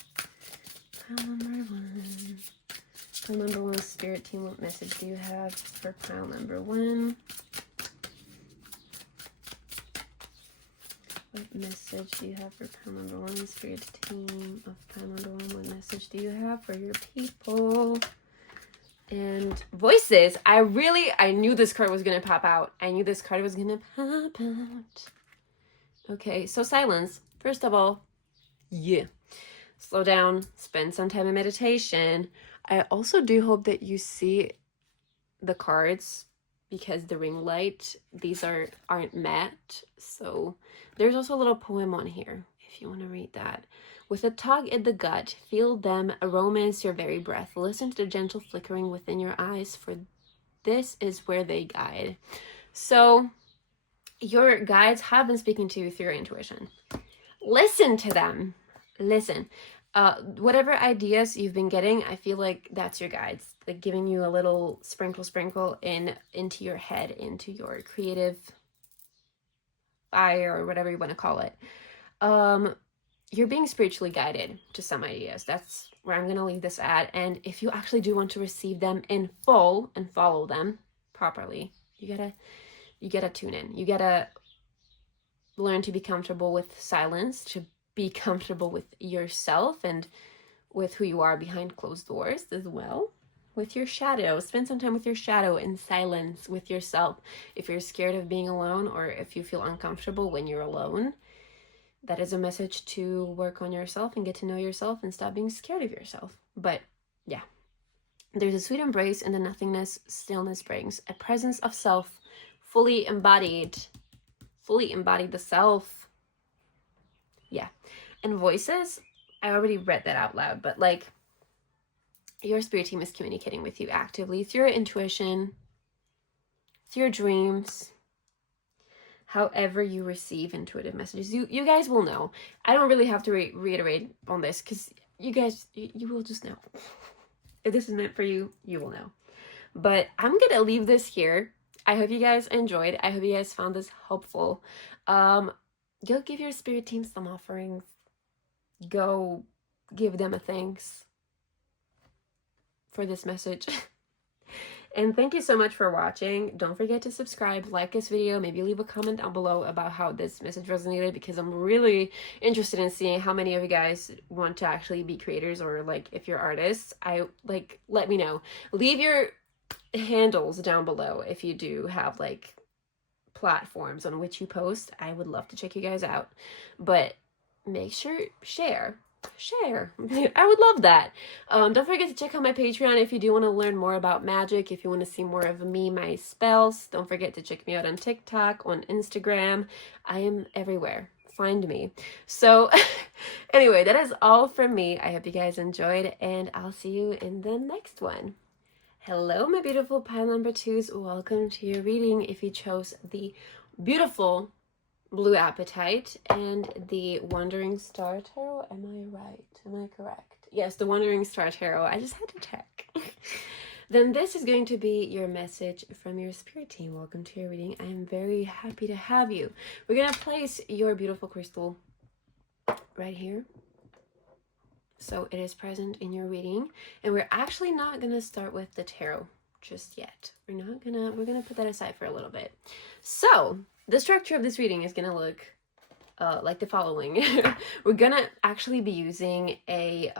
Pile number 1. Pile number 1, Spirit Team, what message do you have for pile number 1? What message do you have for pile number 1, Spirit Team of pile number 1? What message do you have for your people? And voices. I knew this card was going to pop out. I knew this card was going to pop out. Okay, so silence. First of all, yeah. Slow down. Spend some time in meditation. I also do hope that you see the cards, because the ring light, these aren't matte. So there's also a little poem on here if you want to read that. With a tug at the gut, feel them romance your very breath. Listen to the gentle flickering within your eyes, for this is where they guide. So your guides have been speaking to you through your intuition. Listen to them. Listen. Whatever ideas you've been getting, I feel like that's your guides, like giving you a little sprinkle into your head, into your creative fire, or whatever you want to call it. You're being spiritually guided to some ideas. That's where I'm going to leave this at. And if you actually do want to receive them in full and follow them properly, you gotta tune in. You gotta learn to be comfortable with silence, to be comfortable with yourself and with who you are behind closed doors as well. With your shadow. Spend some time with your shadow in silence with yourself. If you're scared of being alone, or if you feel uncomfortable when you're alone, that is a message to work on yourself and get to know yourself and stop being scared of yourself. But yeah, there's a sweet embrace in the nothingness stillness brings. A presence of self, fully embodied the self. Yeah. And voices, I already read that out loud, but like, your spirit team is communicating with you actively through your intuition, through your dreams. However you receive intuitive messages, you guys will know. I don't really have to reiterate on this, because you guys, you will just know. If this is meant for you, you will know. But I'm gonna leave this here. I hope you guys enjoyed. I hope you guys found this helpful. Go give your spirit team some offerings. Go give them a thanks for this message. And thank you so much for watching. Don't forget to subscribe, like this video, maybe leave a comment down below about how this message resonated, because I'm really interested in seeing how many of you guys want to actually be creators, or like if you're artists. Let me know. Leave your handles down below if you do have like platforms on which you post. I would love to check you guys out. But make sure share. I would love that. Don't forget to check out my Patreon if you do want to learn more about magic, if you want to see more of me, my spells. Don't forget to check me out on TikTok, on Instagram. I am everywhere. Find me. So anyway, that is all from me. I hope you guys enjoyed, and I'll see you in the next one. Hello, my beautiful pile number 2s. Welcome to your reading. If you chose the beautiful Blue Appetite and the Wandering Star Tarot. Am I right? Am I correct? Yes, the Wandering Star Tarot. I just had to check. Then this is going to be your message from your spirit team. Welcome to your reading. I am very happy to have you. We're going to place your beautiful crystal right here, so it is present in your reading. And we're actually not going to start with the tarot just yet. We're going to put that aside for a little bit. So the structure of this reading is going to look like the following. We're going to actually be using a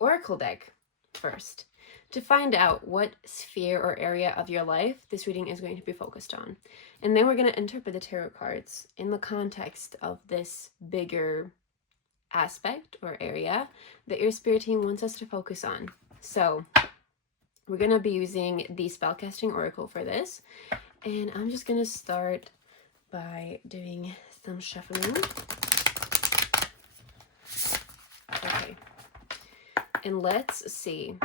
oracle deck first to find out what sphere or area of your life this reading is going to be focused on. And then we're going to interpret the tarot cards in the context of this bigger aspect or area that your spirit team wants us to focus on. So we're going to be using the spellcasting oracle for this, and I'm just going to start by doing some shuffling. Okay, and let's see.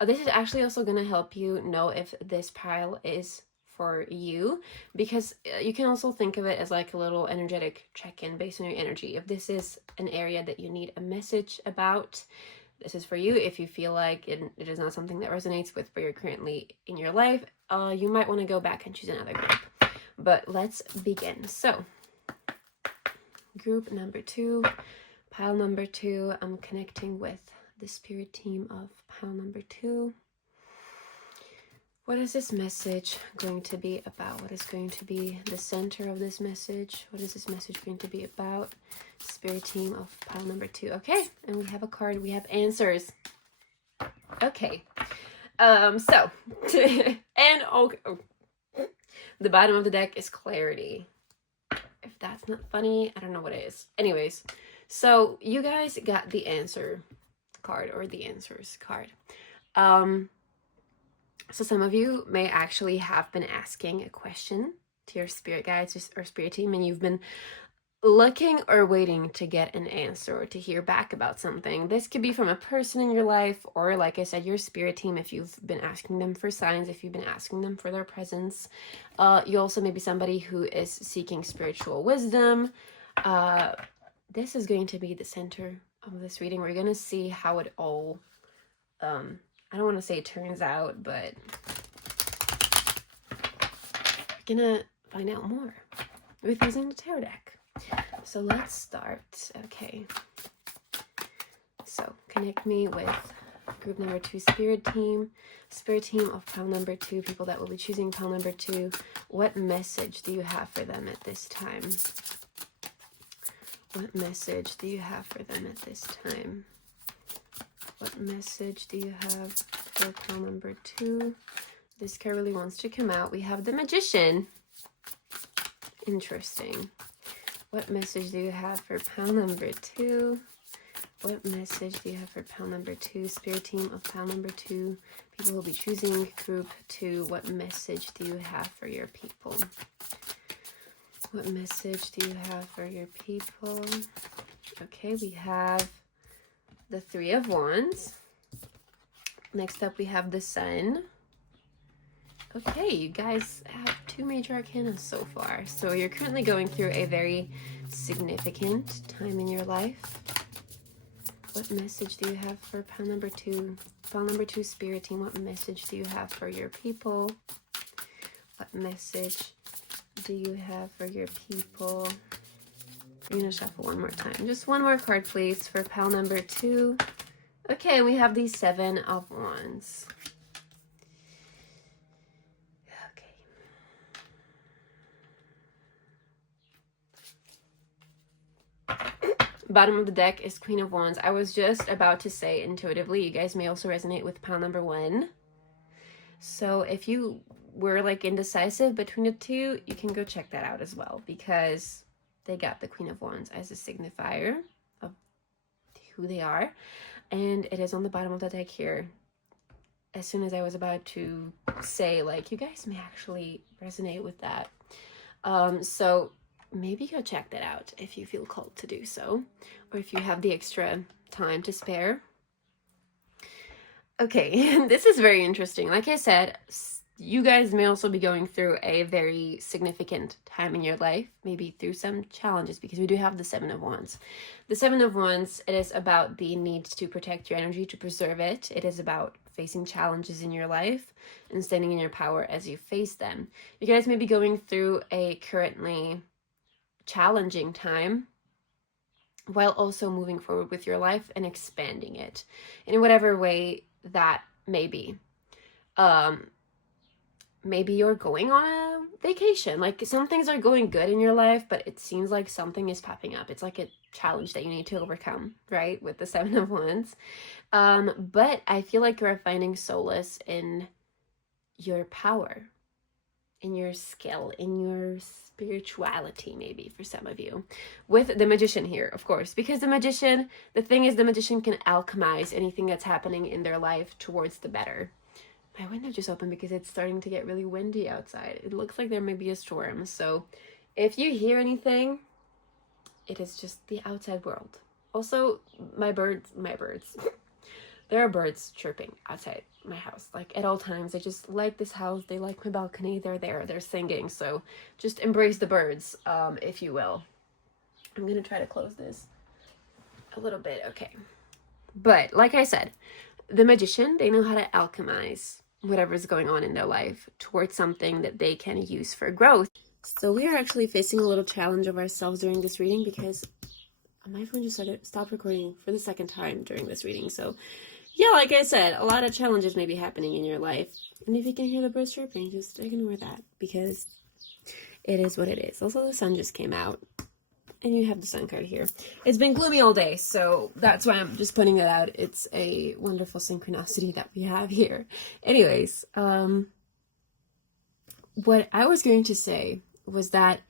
This is actually also going to help you know if this pile is for you, because you can also think of it as like a little energetic check-in based on your energy. If this is an area that you need a message about, this is for you. If you feel like it is not something that resonates with where you're currently in your life, you might want to go back and choose another group. But let's begin. So group number 2, pile number 2, I'm connecting with the spirit team of pile number 2. What is this message going to be about? What is going to be the center of this message? What is this message going to be about? Spirit team of pile number 2. Okay, and we have a card. We have answers. Okay. So, and the bottom of the deck is clarity. If that's not funny, I don't know what it is. Anyways, so you guys got the answer card, or the answers card. So some of you may actually have been asking a question to your spirit guides or spirit team, and you've been looking or waiting to get an answer or to hear back about something. This could be from a person in your life, or like I said, your spirit team if you've been asking them for signs, if you've been asking them for their presence. You also may be somebody who is seeking spiritual wisdom. This is going to be the center of this reading. We're going to see how it all, I don't want to say it turns out, but we're going to find out more with using the tarot deck. So let's start. Okay. So connect me with group number 2 spirit team of pile number 2, people that will be choosing pile number 2. What message do you have for them at this time? What message do you have for them at this time? What message do you have for pile number 2? This card really wants to come out. We have the Magician. Interesting. What message do you have for pile number 2? What message do you have for pile number 2? Spirit team of pile number 2. People will be choosing group 2. What message do you have for your people? What message do you have for your people? Okay, we have the 3 of Wands. Next up, we have the Sun. Okay, you guys have 2 major arcana so far. So you're currently going through a very significant time in your life. What message do you have for pile number 2? Pile number 2 spirit team, what message do you have for your people? What message do you have for your people? I'm going to shuffle one more time. Just one more card, please, for pile number 2. Okay, we have the 7 of Wands. Okay. Bottom of the deck is Queen of Wands. I was just about to say intuitively, you guys may also resonate with pile number 1. So if you were like indecisive between the 2, you can go check that out as well, because they got the Queen of Wands as a signifier of who they are. And it is on the bottom of the deck here. As soon as I was about to say, like, you guys may actually resonate with that. So maybe go check that out if you feel called to do so, or if you have the extra time to spare. Okay, this is very interesting. Like I said, you guys may also be going through a very significant time in your life, maybe through some challenges, because we do have the 7 of Wands. The 7 of Wands, it is about the need to protect your energy, to preserve it. It is about facing challenges in your life and standing in your power as you face them. You guys may be going through a currently challenging time while also moving forward with your life and expanding it in whatever way that may be. Maybe you're going on a vacation. Like, some things are going good in your life, but it seems like something is popping up. It's like a challenge that you need to overcome, right? With the 7 of Wands. But I feel like you're finding solace in your power, in your skill, in your spirituality, maybe for some of you, with the Magician here, of course, because the Magician, the thing is, the Magician can alchemize anything that's happening in their life towards the better. My window just opened because it's starting to get really windy outside. It looks like there may be a storm, so if you hear anything, it is just the outside world. Also, my birds, there are birds chirping outside my house, like at all times. They just like this house, they like my balcony, they're there, they're singing, so just embrace the birds, if you will. I'm gonna try to close this a little bit, okay. But like I said, the Magician, they know how to alchemize whatever's going on in their life towards something that they can use for growth. So we are actually facing a little challenge of ourselves during this reading because my phone just stopped recording for the second time during this reading. So yeah, like I said, a lot of challenges may be happening in your life. And if you can hear the birds chirping, just ignore that because it is what it is. Also, the sun just came out. And you have the sun card here. It's been gloomy all day, so that's why I'm just pointing that out. It's a wonderful synchronicity that we have here. Anyways, what I was going to say was that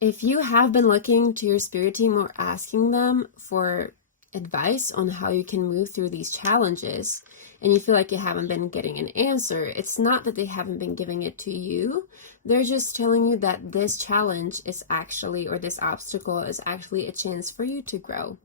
if you have been looking to your spirit team or asking them for advice on how you can move through these challenges and you feel like you haven't been getting an answer, it's not that they haven't been giving it to you. They're just telling you that this challenge is actually, or this obstacle is actually a chance for you to grow.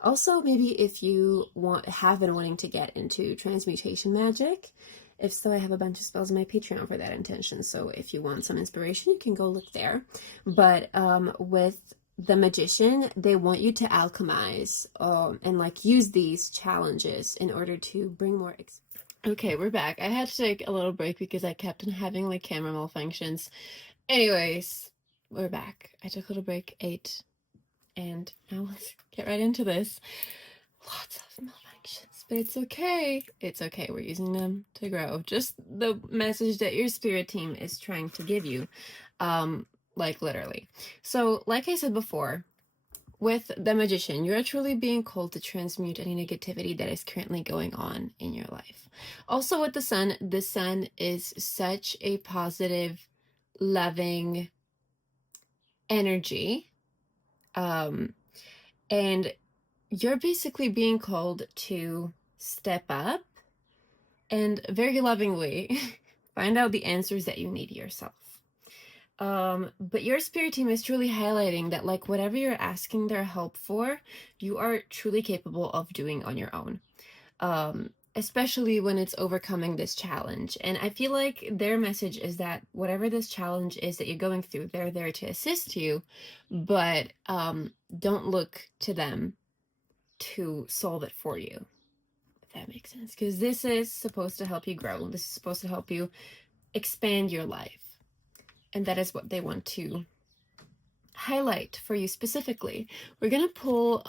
Also, maybe if you have been wanting to get into transmutation magic, if so, I have a bunch of spells on my Patreon for that intention. So if you want some inspiration, you can go look there. But with the Magician, they want you to alchemize and like use these challenges in order to bring more okay, we're back. I had to take a little break because I kept on having like camera malfunctions. Anyways, we're back. I took a little break, ate, and now let's get right into this. Lots of malfunctions, but it's okay. It's okay. We're using them to grow. Just the message that your spirit team is trying to give you. Like literally. So like I said before, with the Magician, you're truly being called to transmute any negativity that is currently going on in your life. Also with the sun is such a positive, loving energy. And you're basically being called to step up and very lovingly find out the answers that you need yourself. But your spirit team is truly highlighting that like whatever you're asking their help for, you are truly capable of doing on your own. Especially when it's overcoming this challenge. And I feel like their message is that whatever this challenge is that you're going through, they're there to assist you, but don't look to them to solve it for you, if that makes sense. Because this is supposed to help you grow. This is supposed to help you expand your life. And that is what they want to highlight for you specifically. We're going to pull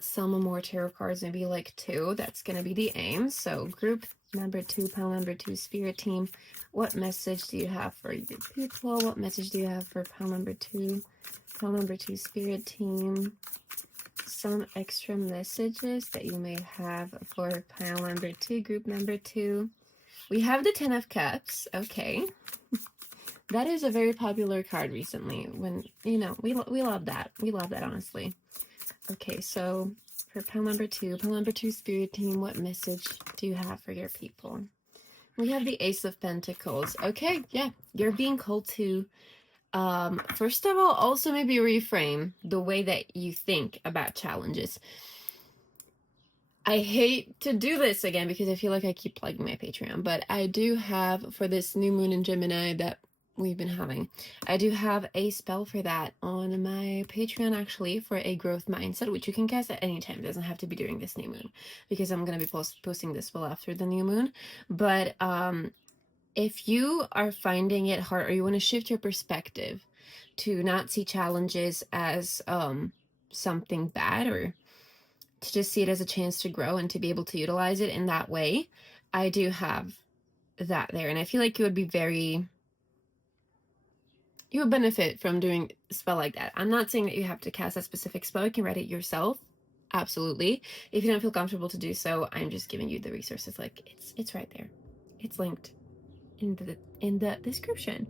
some more tarot cards, maybe like 2. That's going to be the aim. So group number 2, pile number 2, spirit team. What message do you have for your people? What message do you have for pile number 2? Pile number 2, spirit team. Some extra messages that you may have for pile number 2, group number 2. We have the 10 of Cups. Okay. That is a very popular card recently. When, you know, we love that. We love that, honestly. Okay, so for pile number 2, spirit team, what message do you have for your people? We have the Ace of Pentacles. Okay, yeah, you're being called to, first of all, also maybe reframe the way that you think about challenges. I hate to do this again because I feel like I keep plugging my Patreon, but I do have, for this new moon in Gemini that we've been having, I do have a spell for that on my Patreon, actually, for a growth mindset, which you can cast at any time. It doesn't have to be during this new moon, because I'm going to be posting this spell after the new moon. But if you are finding it hard, or you want to shift your perspective to not see challenges as something bad, or to just see it as a chance to grow and to be able to utilize it in that way, I do have that there. And I feel like you would benefit from doing a spell like that. I'm not saying that you have to cast that specific spell. You can write it yourself. Absolutely. If you don't feel comfortable to do so, I'm just giving you the resources. Like, it's right there. It's linked. in the description.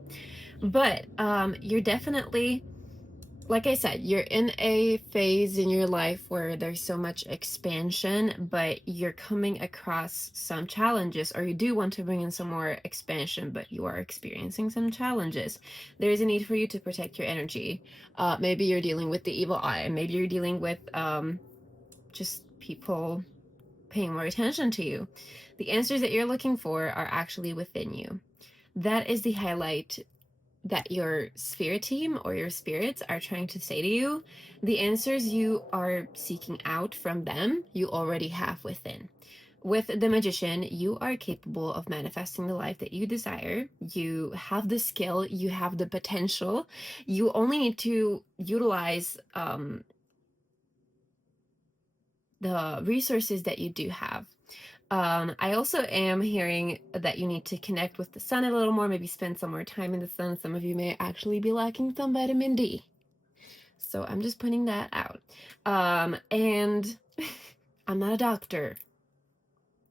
But you're definitely, like I said, you're in a phase in your life where there's so much expansion, but you're coming across some challenges, or you do want to bring in some more expansion, but you are experiencing some challenges. There is a need for you to protect your energy. Maybe you're dealing with the evil eye. Maybe you're dealing with just people paying more attention to you. The answers that you're looking for are actually within you. That is the highlight that your spirit team or your spirits are trying to say to you. The answers you are seeking out from them, you already have within. With the magician, you are capable of manifesting the life that you desire. You have the skill, you have the potential. You only need to utilize the resources that you do have. I also am hearing that you need to connect with the sun a little more, maybe spend some more time in the sun. Some of you may actually be lacking some vitamin D. So I'm just putting that out. And I'm not a doctor.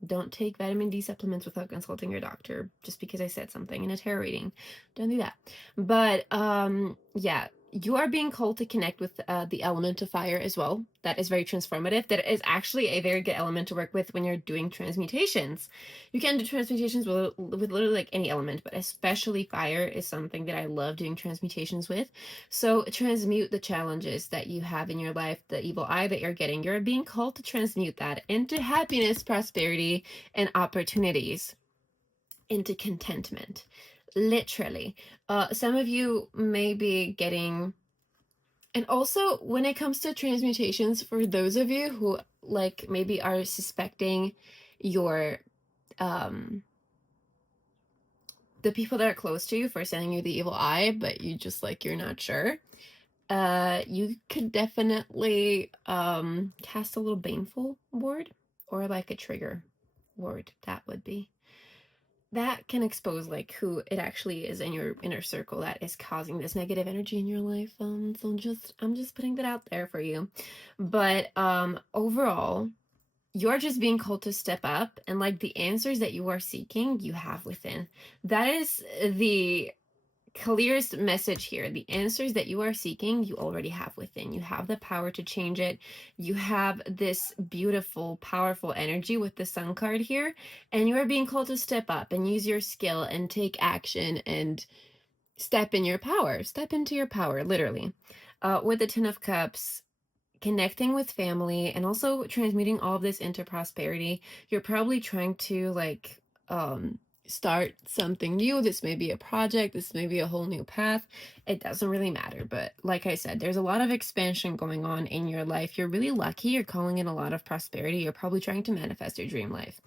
Don't take vitamin D supplements without consulting your doctor just because I said something in a tarot reading. Don't do that. But yeah, you are being called to connect with the element of fire as well. That is very transformative. That is actually a very good element to work with when you're doing transmutations. You can do transmutations with literally like any element, but especially fire is something that I love doing transmutations with. So transmute the challenges that you have in your life, the evil eye that you're getting. You're being called to transmute that into happiness, prosperity, and opportunities, into contentment. Literally. Some of you may be getting, and also when it comes to transmutations, for those of you who like maybe are suspecting your the people that are close to you for sending you the evil eye, but you just like you're not sure. You could definitely cast a little baneful ward, or like a trigger ward. That can expose like who it actually is in your inner circle that is causing this negative energy in your life. So I'm just putting that out there for you. But overall, you're just being called to step up, and like the answers that you are seeking, you have within. That is the clearest message here. The answers that you are seeking, you already have within. You have the power to change it. You have this beautiful, powerful energy with the sun card here, and you are being called to step up and use your skill and take action and step in your power. Step into your power, literally. With the Ten of Cups, connecting with family and also transmuting all of this into prosperity. You're probably trying to like start something new. This may be a project, this may be a whole new path. It doesn't really matter, but like I said, there's a lot of expansion going on in your life. You're really lucky. You're calling in a lot of prosperity. You're probably trying to manifest your dream life.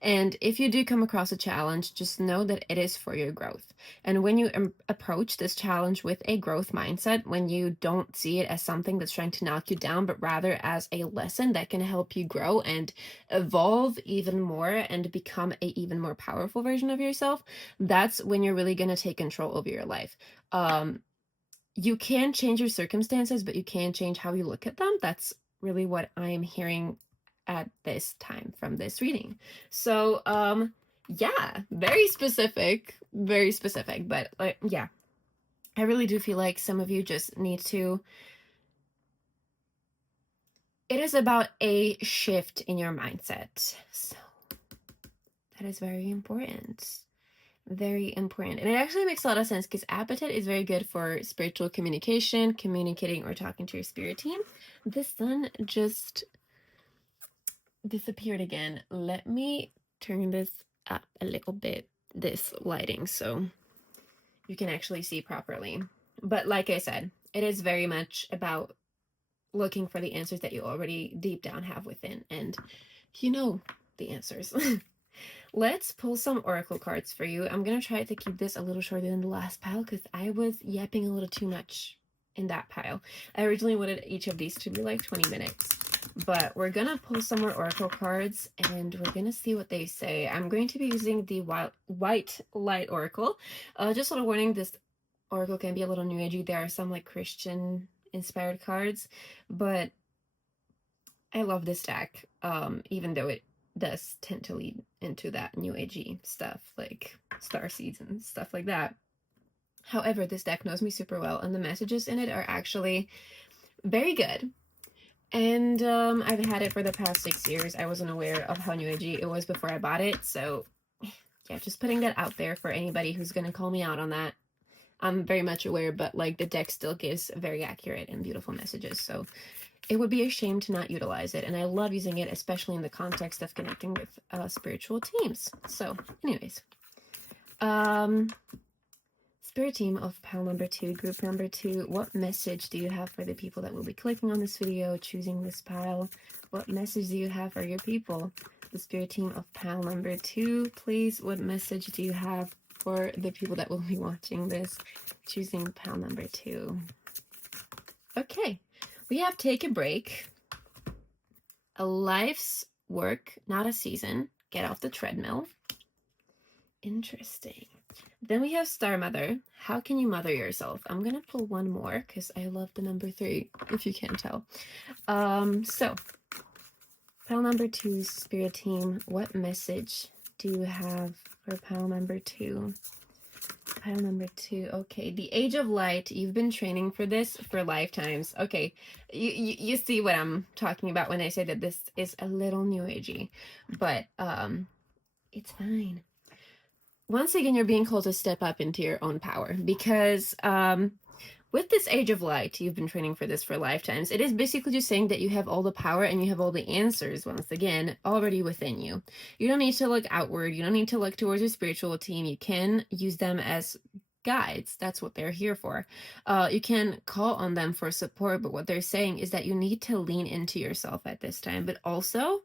And if you do come across a challenge, just know that it is for your growth. And when you approach this challenge with a growth mindset, when you don't see it as something that's trying to knock you down, but rather as a lesson that can help you grow and evolve even more and become a even more powerful version of yourself, that's when you're really going to take control over your life. You can change your circumstances, but you can't change how you look at them. That's really what I am hearing at this time from this reading. So yeah, very specific, but like yeah, I really do feel like some of you just need to, it is about a shift in your mindset. So that is very important. Very important. And it actually makes a lot of sense because appetite is very good for spiritual communication, communicating or talking to your spirit team. The sun just disappeared again. Let me turn this up a little bit, this lighting, so you can actually see properly. But like I said, it is very much about looking for the answers that you already deep down have within, and you know the answers. Let's pull some oracle cards for you. I'm going to try to keep this a little shorter than the last pile because I was yapping a little too much in that pile. I originally wanted each of these to be like 20 minutes, but we're going to pull some more oracle cards and we're going to see what they say. I'm going to be using the white light oracle. Just a little warning, this oracle can be a little new agey. There are some like Christian inspired cards, but I love this deck, even though it does tend to lead into that new agey stuff. Like, star seeds and stuff like that. However, this deck knows me super well, and the messages in it are actually very good. And I've had it for the past 6 years. I wasn't aware of how new agey it was before I bought it, so yeah, just putting that out there for anybody who's gonna call me out on that. I'm very much aware, but like the deck still gives very accurate and beautiful messages, so it would be a shame to not utilize it, and I love using it, especially in the context of connecting with spiritual teams. So anyways, Spirit team of pile number 2, group number 2, what message do you have for the people that will be clicking on this video, choosing this pile? What message do you have for your people? The spirit team of pile number 2, please, what message do you have for the people that will be watching this, choosing pile number 2? Okay, we have take a break, a life's work, not a season, get off the treadmill. Interesting. Then we have Star Mother. How can you mother yourself? I'm gonna pull one more because I love the number 3, if you can't tell. So pile number 2's spirit team, what message do you have for pile number 2? Pile number 2, okay, the Age of Light. You've been training for this for lifetimes. Okay, you see what I'm talking about when I say that this is a little new agey, but it's fine. Once again, you're being called to step up into your own power, because with this Age of Light, you've been training for this for lifetimes. It is basically just saying that you have all the power and you have all the answers, once again, already within you. You don't need to look outward. You don't need to look towards your spiritual team. You can use them as guides. That's what they're here for. You can call on them for support, but what they're saying is that you need to lean into yourself at this time, but also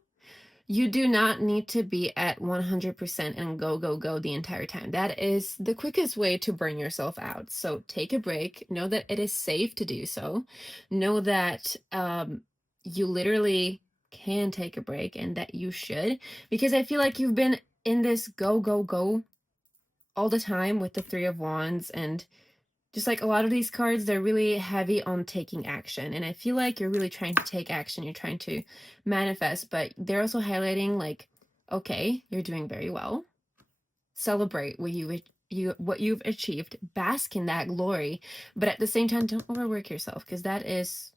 you do not need to be at 100% and go, go, go the entire time. That is the quickest way to burn yourself out. So take a break. Know that it is safe to do so. Know that you literally can take a break and that you should, because I feel like you've been in this go, go, go all the time with the 3 of Wands, and just like a lot of these cards, they're really heavy on taking action. And I feel like you're really trying to take action. You're trying to manifest, but they're also highlighting like, okay, you're doing very well. Celebrate what you've achieved. Bask in that glory. But at the same time, don't overwork yourself, because that is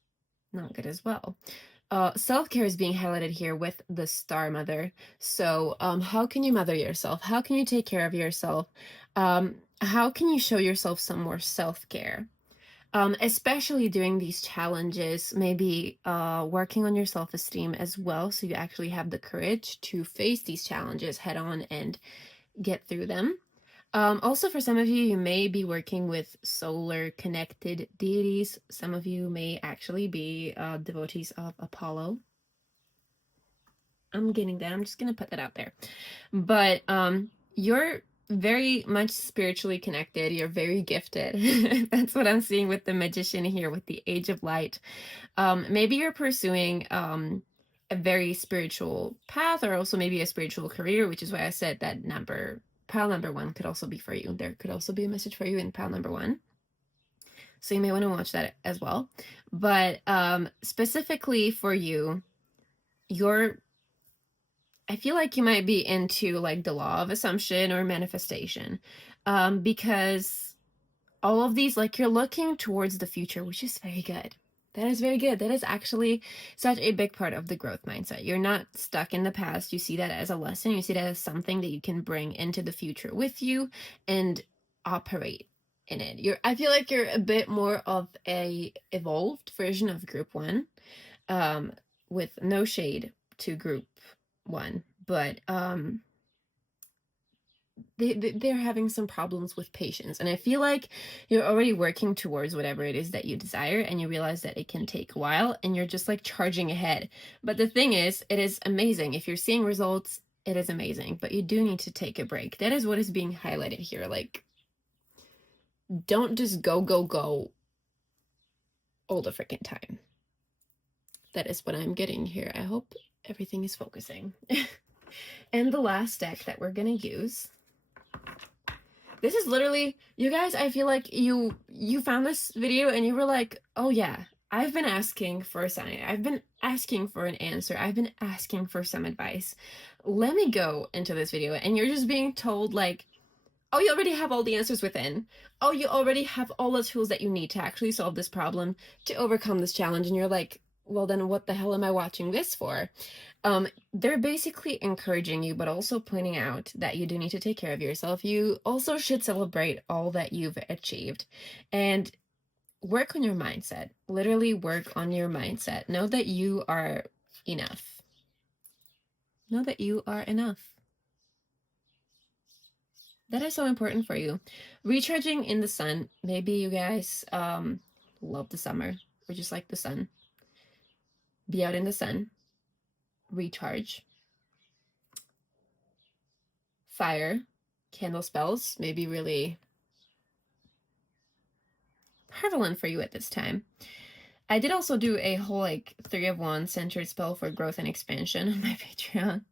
not good as well. Self-care is being highlighted here with the Star Mother. So how can you mother yourself? How can you take care of yourself? How can you show yourself some more self-care? Especially during these challenges, maybe working on your self-esteem as well, so you actually have the courage to face these challenges head on and get through them. Also, for some of you, you may be working with solar connected deities. Some of you may actually be devotees of Apollo. I'm getting that. I'm just going to put that out there. But you're very much spiritually connected. You're very gifted. That's what I'm seeing with the Magician here with the Age of Light. Maybe you're pursuing a very spiritual path, or also maybe a spiritual career, which is why I said that pile number 1 could also be for you. There could also be a message for you in pile number 1. So you may want to watch that as well. But specifically for you, I feel like you might be into like the law of assumption or manifestation, because all of these, like, you're looking towards the future, which is very good. That is very good. That is actually such a big part of the growth mindset. You're not stuck in the past. You see that as a lesson. You see that as something that you can bring into the future with you and operate in it. I feel like you're a bit more of a evolved version of group 1, with no shade to group 1, but they're having some problems with patience, and I feel like you're already working towards whatever it is that you desire, and you realize that it can take a while, and you're just like charging ahead. But the thing is, it is amazing. If you're seeing results, it is amazing, but you do need to take a break. That is what is being highlighted here. Like, don't just go, go, go all the freaking time. That is what I'm getting here. I hope everything is focusing. And the last deck that we're gonna use, this is literally, you guys, I feel like you found this video and you were like, oh yeah, I've been asking for a sign. I've been asking for an answer. I've been asking for some advice. Let me go into this video. And you're just being told like, Oh, you already have all the answers within. Oh, you already have all the tools that you need to actually solve this problem, to overcome this challenge. And you're like, well, then what the hell am I watching this for? They're basically encouraging you, but also pointing out that you do need to take care of yourself. You also should celebrate all that you've achieved and work on your mindset. Literally work on your mindset. Know that you are enough. Know that you are enough. That is so important for you. Recharging in the sun. Maybe you guys love the summer or just like the sun. Be out in the sun. Recharge. Fire. Candle spells may be really prevalent for you at this time. I did also do a whole like 3 of Wands centered spell for growth and expansion on my Patreon.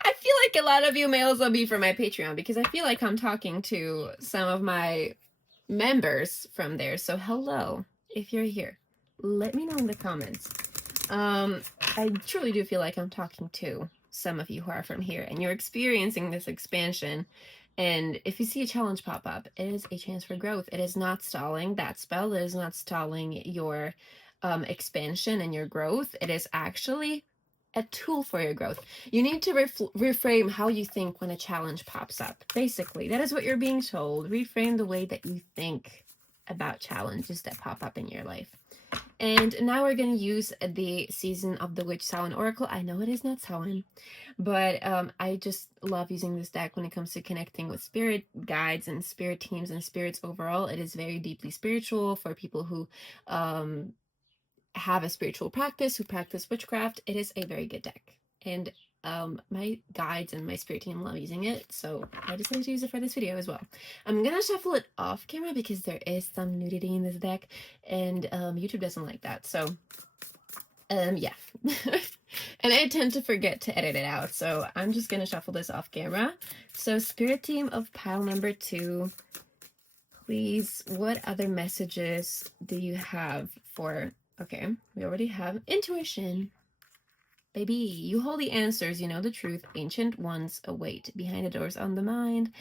I feel like a lot of you may also be for my Patreon because I feel like I'm talking to some of my members from there. So hello, if you're here, let me know in the comments. I truly do feel like I'm talking to some of you who are from here and you're experiencing this expansion. And if you see a challenge pop up, it is a chance for growth. It is not stalling that spell. It is not stalling your expansion and your growth. It is actually a tool for your growth. You need to reframe how you think when a challenge pops up. Basically, that is what you're being told. Reframe the way that you think about challenges that pop up in your life. And now we're going to use the Season of the Witch Samhain Oracle. I know it is not Samhain, but I just love using this deck when it comes to connecting with spirit guides and spirit teams and spirits overall. It is very deeply spiritual for people who have a spiritual practice, who practice witchcraft. It is a very good deck. And my guides and my spirit team love using it, so I decided to use it for this video as well. I'm gonna shuffle it off camera because there is some nudity in this deck, and YouTube doesn't like that, so yeah. And I tend to forget to edit it out, so I'm just gonna shuffle this off camera. So spirit team of pile number 2, please, what other messages do you have for... Okay, we already have intuition. Baby, you hold the answers, you know the truth. Ancient ones await behind the doors on the mind.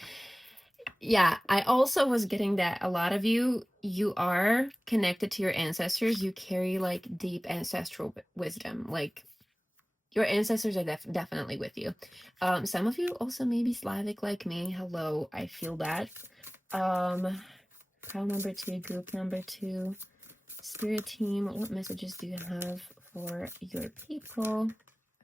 Yeah, I also was getting that a lot of you are connected to your ancestors. You carry like deep ancestral wisdom. Like your ancestors are definitely with you. Some of you also may be Slavic like me. Hello, I feel that. Pile number 2, group number 2, spirit team. What messages do you have for your people?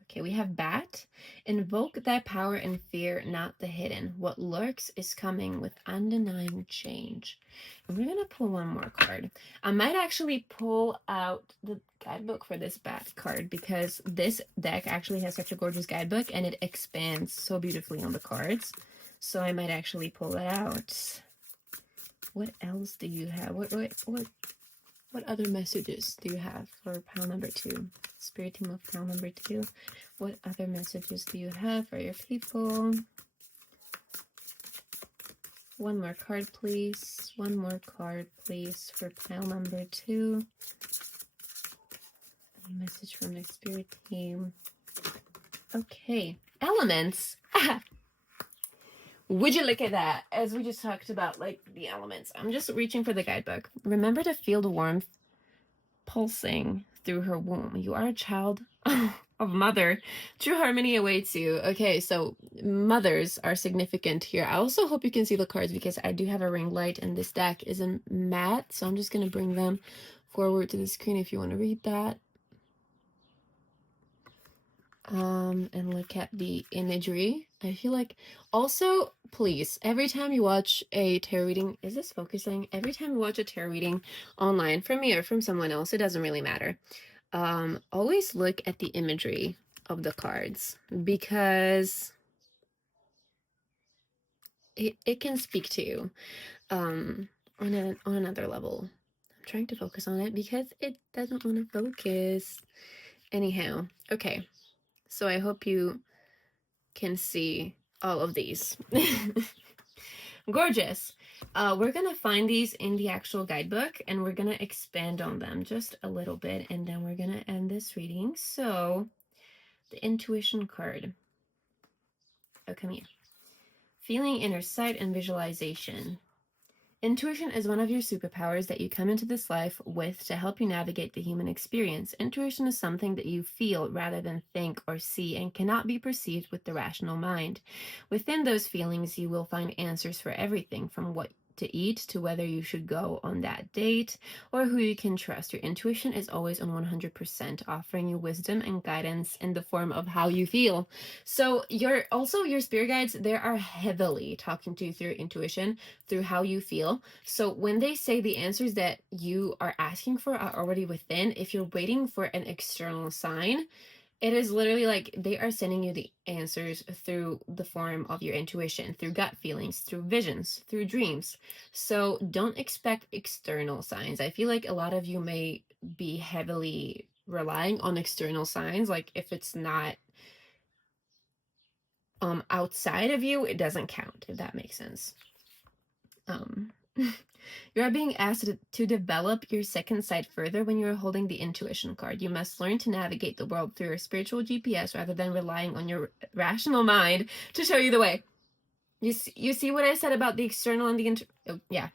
Okay, we have Bat. Invoke thy power and fear not the hidden. What lurks is coming with undenying change. And we're gonna pull one more card. I might actually pull out the guidebook for this Bat card because this deck actually has such a gorgeous guidebook and it expands so beautifully on the cards. So I might actually pull it out. What else do you have? What other messages do you have for pile number 2? Spirit team of pile number 2. What other messages do you have for your people? One more card, please. One more card, please, for pile number 2. A message from the spirit team. Okay. Elements. Would you look at that? As we just talked about, like, the elements. I'm just reaching for the guidebook. Remember to feel the warmth pulsing through her womb. You are a child of mother. True harmony awaits you. Okay, so mothers are significant here. I also hope you can see the cards because I do have a ring light and this deck isn't matte. So I'm just going to bring them forward to the screen if you want to read that. And look at the imagery. I feel like also, please, every time you watch a tarot reading, is this focusing? Every time you watch a tarot reading online from me or from someone else, it doesn't really matter. Always look at the imagery of the cards because it can speak to you on another level. I'm trying to focus on it because it doesn't want to focus. Anyhow, okay. So I hope you can see all of these. Gorgeous. We're gonna find these in the actual guidebook and we're gonna expand on them just a little bit and then we're gonna end this reading. So the intuition card. Oh, come here. Feeling inner sight and visualization. Intuition is one of your superpowers that you come into this life with to help you navigate the human experience. Intuition is something that you feel rather than think or see and cannot be perceived with the rational mind. Within those feelings, you will find answers for everything from what to eat to whether you should go on that date or who you can trust. Your intuition is always on 100%, offering you wisdom and guidance in the form of how you feel. So your spirit guides, they are heavily talking to you through your intuition, through how you feel. So when they say the answers that you are asking for are already within, if you're waiting for an external sign, it is literally like they are sending you the answers through the form of your intuition, through gut feelings, through visions, through dreams. So don't expect external signs. I feel like a lot of you may be heavily relying on external signs. Like if it's not outside of you, it doesn't count, if that makes sense. You are being asked to develop your second sight further when you are holding the intuition card. You must learn to navigate the world through your spiritual GPS rather than relying on your rational mind to show you the way. You see what I said about the external and the yeah.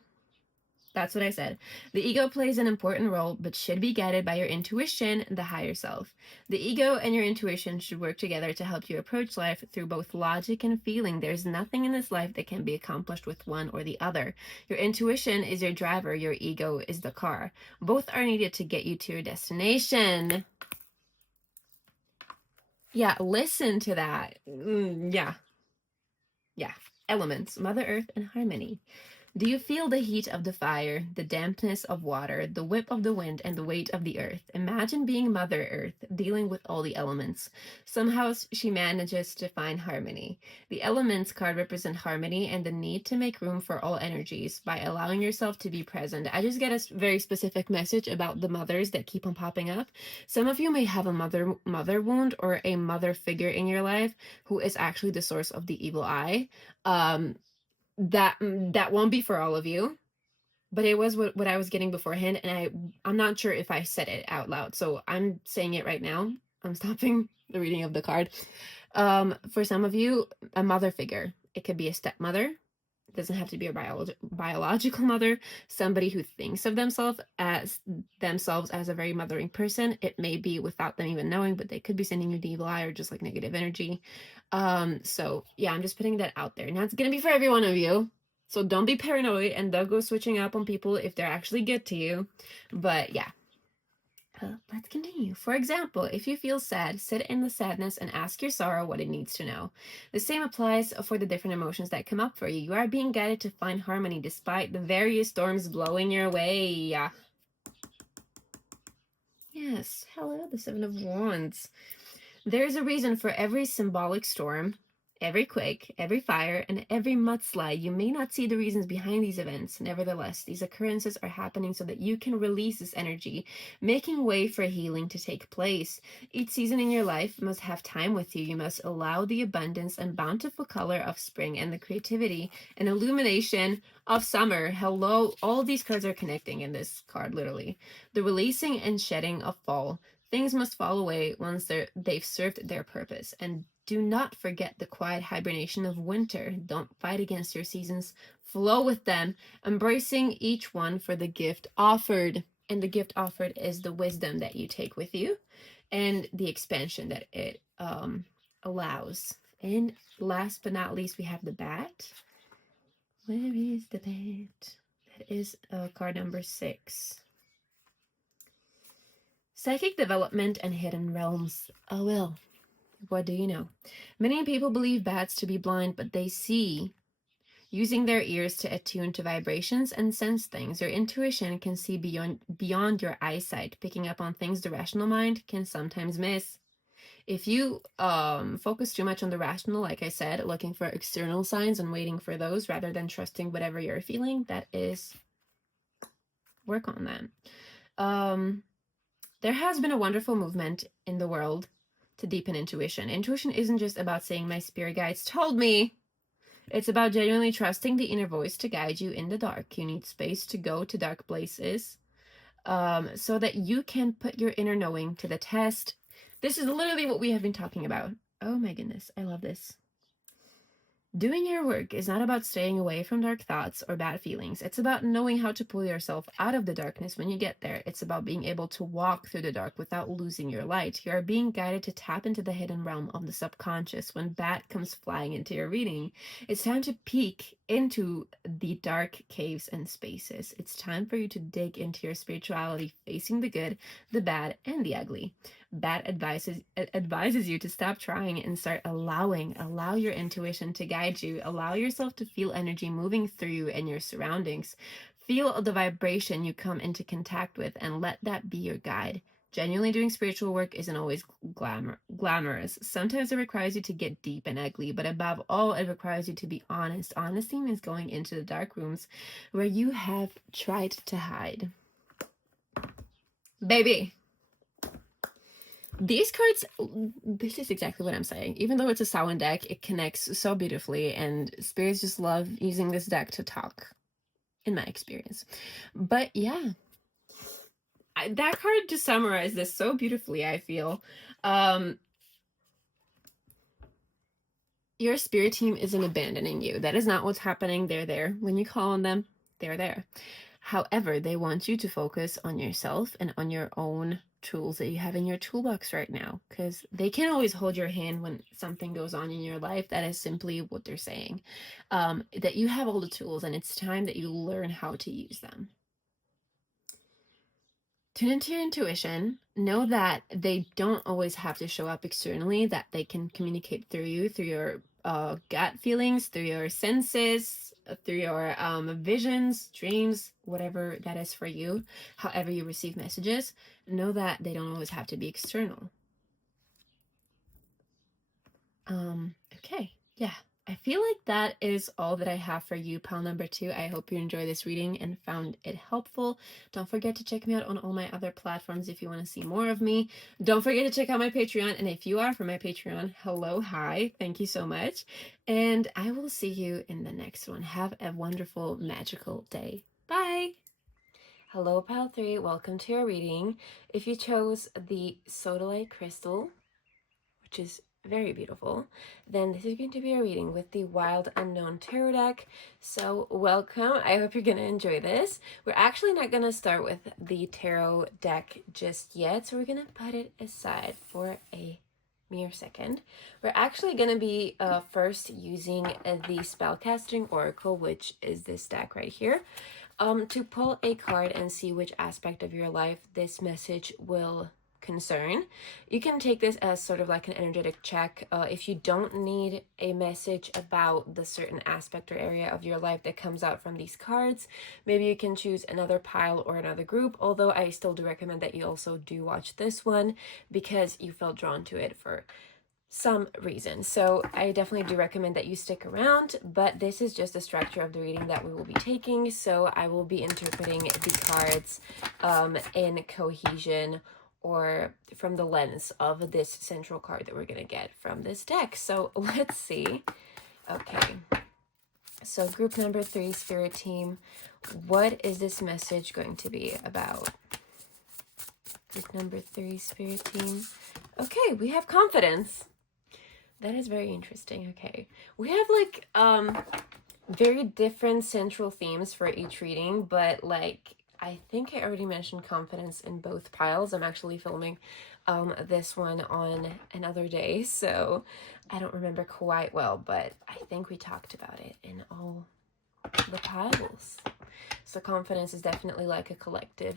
That's what I said. The ego plays an important role, but should be guided by your intuition, the higher self. The ego and your intuition should work together to help you approach life through both logic and feeling. There's nothing in this life that can be accomplished with one or the other. Your intuition is your driver, your ego is the car. Both are needed to get you to your destination. Yeah, listen to that. Yeah. Elements, Mother Earth and harmony. Do you feel the heat of the fire, the dampness of water, the whip of the wind, and the weight of the earth? Imagine being Mother Earth, dealing with all the elements. Somehow she manages to find harmony. The Elements card represent harmony and the need to make room for all energies by allowing yourself to be present. I just get a very specific message about the mothers that keep on popping up. Some of you may have a mother wound or a mother figure in your life who is actually the source of the evil eye. That won't be for all of you, but it was what I was getting beforehand, and I'm not sure if I said it out loud, so I'm saying it right now. I'm stopping the reading of the card. For some of you, a mother figure. It could be a stepmother. It doesn't have to be a biological mother. Somebody who thinks of themselves as a very mothering person. It may be without them even knowing, but they could be sending you the evil eye or just like negative energy. So yeah, I'm just putting that out there. Now it's gonna be for every one of you. So don't be paranoid and don't go switching up on people if they're actually good to you. But yeah. Let's continue. For example, if you feel sad, sit in the sadness and ask your sorrow what it needs to know. The same applies for the different emotions that come up for you. You are being guided to find harmony despite the various storms blowing your way. Yes, hello, the Seven of Wands. There is a reason for every symbolic storm, every quake, every fire, and every mudslide. You may not see the reasons behind these events. Nevertheless, these occurrences are happening so that you can release this energy, making way for healing to take place. Each season in your life must have time with you. You must allow the abundance and bountiful color of spring and the creativity and illumination of summer. Hello, all these cards are connecting in this card, literally. The releasing and shedding of fall. Things must fall away once they've served their purpose. And do not forget the quiet hibernation of winter. Don't fight against your seasons. Flow with them, embracing each one for the gift offered. And the gift offered is the wisdom that you take with you and the expansion that it allows. And last but not least, we have the bat. Where is the bat? That is card number 6. Psychic development and hidden realms. Oh well, what do you know? Many people believe bats to be blind, but they see, using their ears to attune to vibrations and sense things. Your intuition can see beyond your eyesight, picking up on things the rational mind can sometimes miss. If you focus too much on the rational, like I said, looking for external signs and waiting for those rather than trusting whatever you're feeling, that is work on that. There has been a wonderful movement in the world to deepen intuition. Intuition isn't just about saying my spirit guides told me. It's about genuinely trusting the inner voice to guide you in the dark. You need space to go to dark places so that you can put your inner knowing to the test. This is literally what we have been talking about. Oh my goodness, I love this. Doing your work is not about staying away from dark thoughts or bad feelings. It's about knowing how to pull yourself out of the darkness when you get there. It's about being able to walk through the dark without losing your light. You are being guided to tap into the hidden realm of the subconscious when bad comes flying into your reading. It's time to peek into the dark caves and spaces. It's time for you to dig into your spirituality, facing the good, the bad, and the ugly. Bat advises you to stop trying and start allow your intuition to guide you. Allow yourself to feel energy moving through you and your surroundings. Feel the vibration you come into contact with and let that be your guide. Genuinely doing spiritual work isn't always glamorous. Sometimes it requires you to get deep and ugly, but above all, it requires you to be honest. Honesty means going into the dark rooms where you have tried to hide. Baby, these cards, this is exactly what I'm saying. Even though it's a Samhain deck, it connects so beautifully, and spirits just love using this deck to talk, in my experience. But yeah, that card just summarized this so beautifully, I feel. Your spirit team isn't abandoning you. That is not what's happening. They're there. When you call on them, they're there. However, they want you to focus on yourself and on your own tools that you have in your toolbox right now, because they can't always hold your hand when something goes on in your life. That is simply what they're saying. That you have all the tools, and it's time that you learn how to use them. Tune into your intuition. Know that they don't always have to show up externally, that they can communicate through you, through your gut feelings, through your senses, through your visions, dreams, whatever that is for you. However you receive messages, know that they don't always have to be external. Okay, yeah. I feel like that is all that I have for you, pal number 2. I hope you enjoyed this reading and found it helpful. Don't forget to check me out on all my other platforms if you want to see more of me. Don't forget to check out my Patreon. And if you are from my Patreon, hello, hi. Thank you so much. And I will see you in the next one. Have a wonderful, magical day. Bye. Hello, pal 3. Welcome to your reading. If you chose the Sodalite Crystal, which is very beautiful, then this is going to be a reading with the Wild Unknown Tarot deck. So welcome. I hope you're going to enjoy this. We're actually not going to start with the tarot deck just yet, so we're going to put it aside for a mere second. We're actually going to be first using the Spellcasting Oracle, which is this deck right here, to pull a card and see which aspect of your life this message will concern. You can take this as sort of like an energetic check. If you don't need a message about the certain aspect or area of your life that comes out from these cards, maybe you can choose another pile or another group, although I still do recommend that you also do watch this one because you felt drawn to it for some reason. So I definitely do recommend that you stick around, but this is just the structure of the reading that we will be taking. So I will be interpreting the cards in cohesion or from the lens of this central card that we're going to get from this deck. So let's see. Okay. So group number 3, Spirit Team, what is this message going to be about? Group number 3, Spirit Team. Okay, we have confidence. That is very interesting. Okay. We have like very different central themes for each reading, but like I think I already mentioned confidence in both piles. I'm actually filming this one on another day, so I don't remember quite well, but I think we talked about it in all the piles. So confidence is definitely like a collective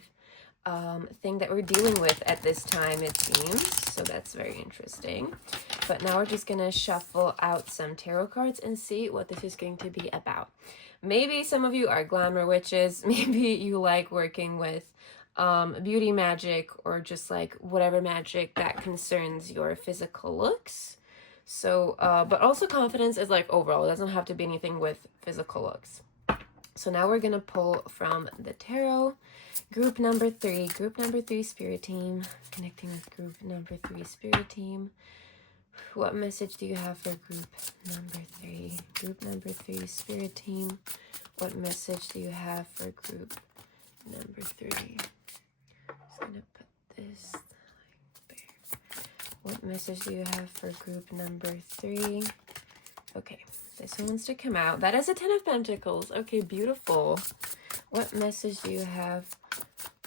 thing that we're dealing with at this time, it seems. So that's very interesting. But now we're just going to shuffle out some tarot cards and see what this is going to be about. Maybe some of you are glamour witches. Maybe you like working with beauty magic or just like whatever magic that concerns your physical looks. So, but also confidence is like overall. It doesn't have to be anything with physical looks. So now we're going to pull from the tarot. Group number 3, Spirit Team, connecting with group number 3, Spirit Team. What message do you have for group number 3? Group number 3, Spirit Team. What message do you have for group number 3? Just gonna put this like there. What message do you have for group number 3? Okay, This one wants to come out. That is a Ten of Pentacles. Okay, beautiful. What message do you have?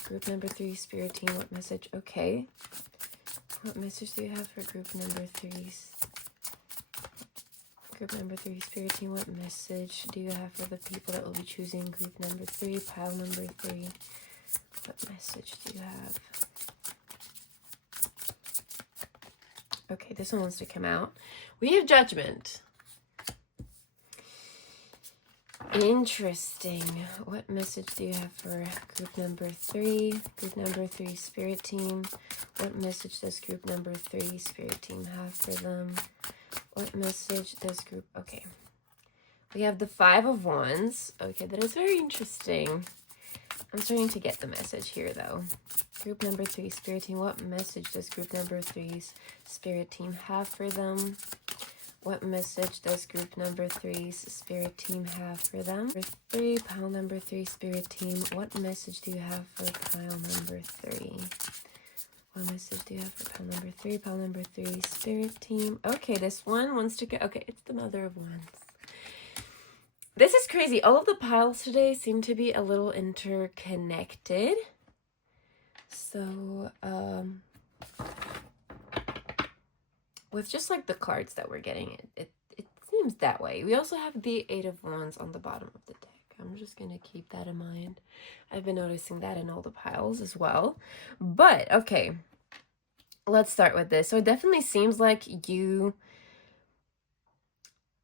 Group number 3, Spirit Team. What message? Okay. What message do you have for group number 3? Group number 3, Spirit Team. What message do you have for the people that will be choosing group number 3, pile number 3? What message do you have? Okay, this one wants to come out. We have Judgment. Interesting. What message do you have for group number 3? Group number 3, Spirit Team. What message does group number 3, Spirit Team, have for them? What message does group... Okay. We have the 5 of Wands. Okay, that is very interesting. I'm starting to get the message here, though. Group number 3, Spirit Team. What message does group number 3's Spirit Team have for them? What message does group number 3's Spirit Team have for them? Number 3, pile number 3, Spirit Team. What message do you have for pile number 3? What message do you have for pile number 3? Pile number 3, Spirit Team. Okay, this one wants to get... Okay, it's the Mother of Wands. This is crazy. All of the piles today seem to be a little interconnected. So, with just like the cards that we're getting, it seems that way. We also have the 8 of Wands on the bottom of the deck. I'm just going to keep that in mind. I've been noticing that in all the piles as well. But, okay, let's start with this. So it definitely seems like you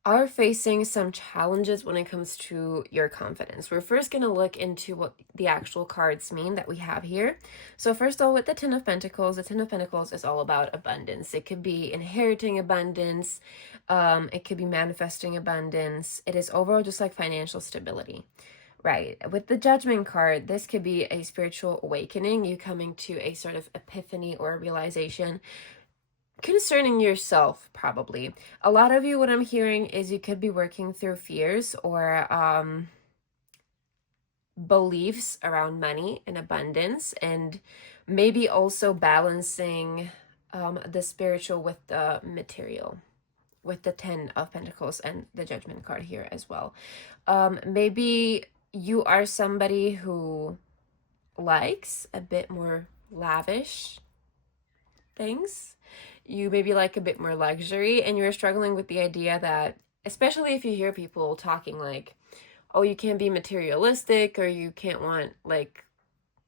are facing some challenges when it comes to your confidence. We're first going to look into what the actual cards mean that we have here. So first of all, with the Ten of Pentacles, the Ten of Pentacles is all about abundance. It could be inheriting abundance. It could be manifesting abundance. It is overall just like financial stability, right? With the Judgment card, this could be a spiritual awakening, you coming to a sort of epiphany or realization concerning yourself, probably. A lot of you, what I'm hearing is you could be working through fears or beliefs around money and abundance, and maybe also balancing the spiritual with the material, with the 10 of Pentacles and the Judgment card here as well. Maybe you are somebody who likes a bit more lavish things. You maybe like a bit more luxury, and you're struggling with the idea that, especially if you hear people talking like, oh, you can't be materialistic, or you can't want like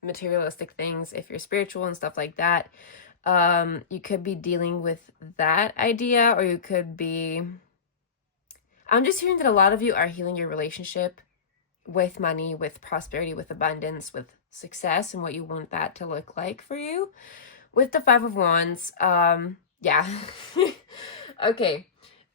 materialistic things if you're spiritual and stuff like that. You could be dealing with that idea, or you could be... I'm just hearing that a lot of you are healing your relationship with money, with prosperity, with abundance, with success, and what you want that to look like for you. With the 5 of Wands, yeah. Okay.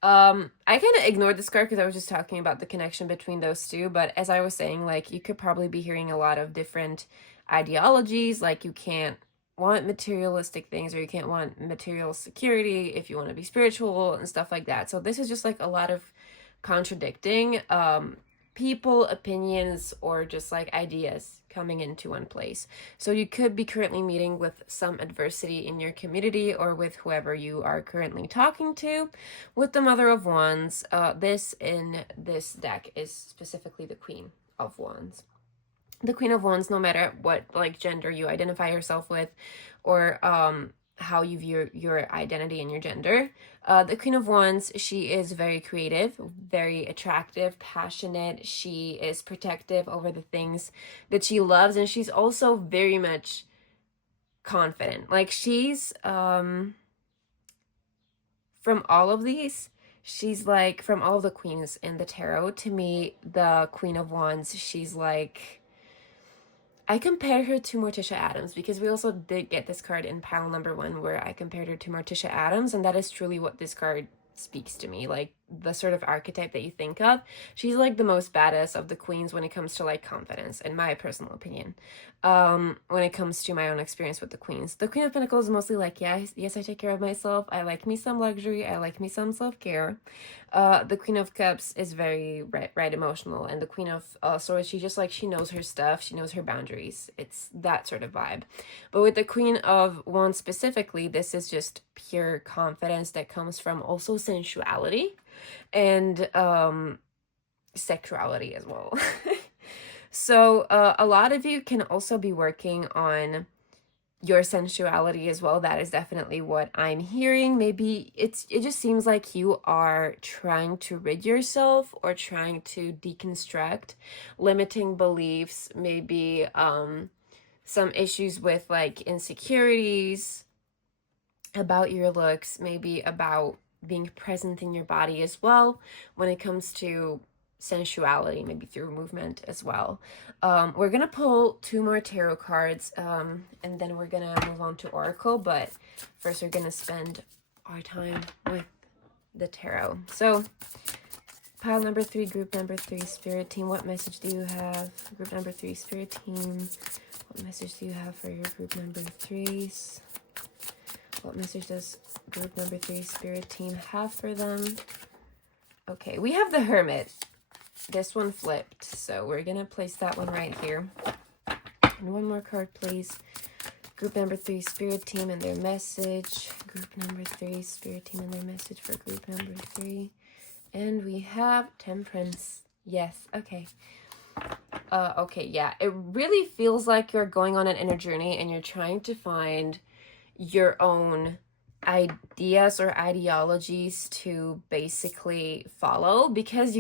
I kind of ignored this card because I was just talking about the connection between those two. But as I was saying, like, you could probably be hearing a lot of different ideologies. Like, you can't want materialistic things, or you can't want material security if you want to be spiritual and stuff like that. So this is just like a lot of contradicting people, opinions, or just like ideas coming into one place. So you could be currently meeting with some adversity in your community or with whoever you are currently talking to. With the Mother of Wands, this in this deck is specifically the Queen of Wands. The Queen of Wands, no matter what like gender you identify yourself with, or how you view your identity and your gender. The Queen of Wands, she is very creative, very attractive, passionate. She is protective over the things that she loves, and she's also very much confident. Like, she's, from all of these, she's like, from all the queens in the tarot, to me, the Queen of Wands, she's like... I compared her to Morticia Adams, because we also did get this card in pile number 1 where I compared her to Morticia Adams, and that is truly what this card speaks to me, like the sort of archetype that you think of. She's like the most badass of the queens when it comes to like confidence, in my personal opinion. When it comes to my own experience with the queens, the Queen of Pentacles is mostly like, yes, I take care of myself. I like me some luxury. I like me some self-care. The Queen of Cups is very right emotional, and the Queen of Swords, she just like, she knows her stuff. She knows her boundaries. It's that sort of vibe. But with the Queen of Wands specifically, this is just pure confidence that comes from also sensuality. and sexuality as well. So a lot of you can also be working on your sensuality as well. That is definitely what I'm hearing. Maybe it just seems like you are trying to rid yourself or trying to deconstruct limiting beliefs, maybe some issues with like insecurities about your looks, maybe about being present in your body as well when it comes to sensuality, maybe through movement as well. We're gonna pull two more tarot cards, and then we're gonna move on to Oracle, but first we're gonna spend our time with the tarot. So pile number 3, group number 3, spirit team, what message do you have? Group number 3, spirit team, what message do you have for your group number 3s? What message does group number 3 spirit team have for them? Okay, we have the Hermit. This one flipped, so we're gonna place that one right here. And one more card, please. Group number 3 spirit team and their message. Group number 3 spirit team and their message for group number 3. And we have Temperance. Yes, okay. Okay, yeah. It really feels like you're going on an inner journey and you're trying to find your own ideas or ideologies to basically follow, because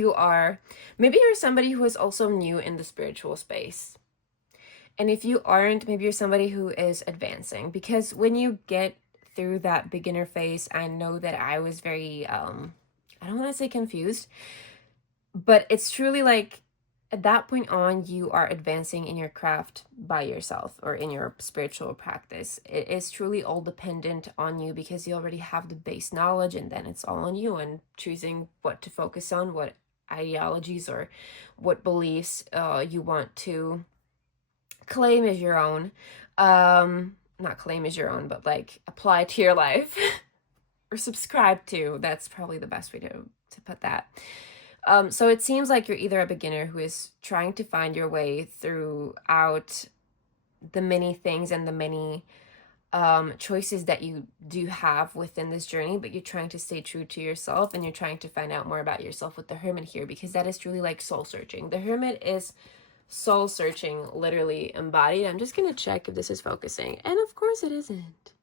maybe you're somebody who is also new in the spiritual space. And if you aren't, maybe you're somebody who is advancing, because when you get through that beginner phase, I know that I was very, I don't want to say confused, but it's truly like at that point on, you are advancing in your craft by yourself or in your spiritual practice. It is truly all dependent on you because you already have the base knowledge, and then it's all on you and choosing what to focus on, what ideologies or what beliefs you want to claim as your own. Not claim as your own, but like apply to your life or subscribe to. That's probably the best way to put that. So it seems like you're either a beginner who is trying to find your way throughout the many things and the many choices that you do have within this journey, but you're trying to stay true to yourself and you're trying to find out more about yourself with the Hermit here, because that is truly like soul searching. The Hermit is soul searching, literally embodied. I'm just going to check if this is focusing. And of course it isn't.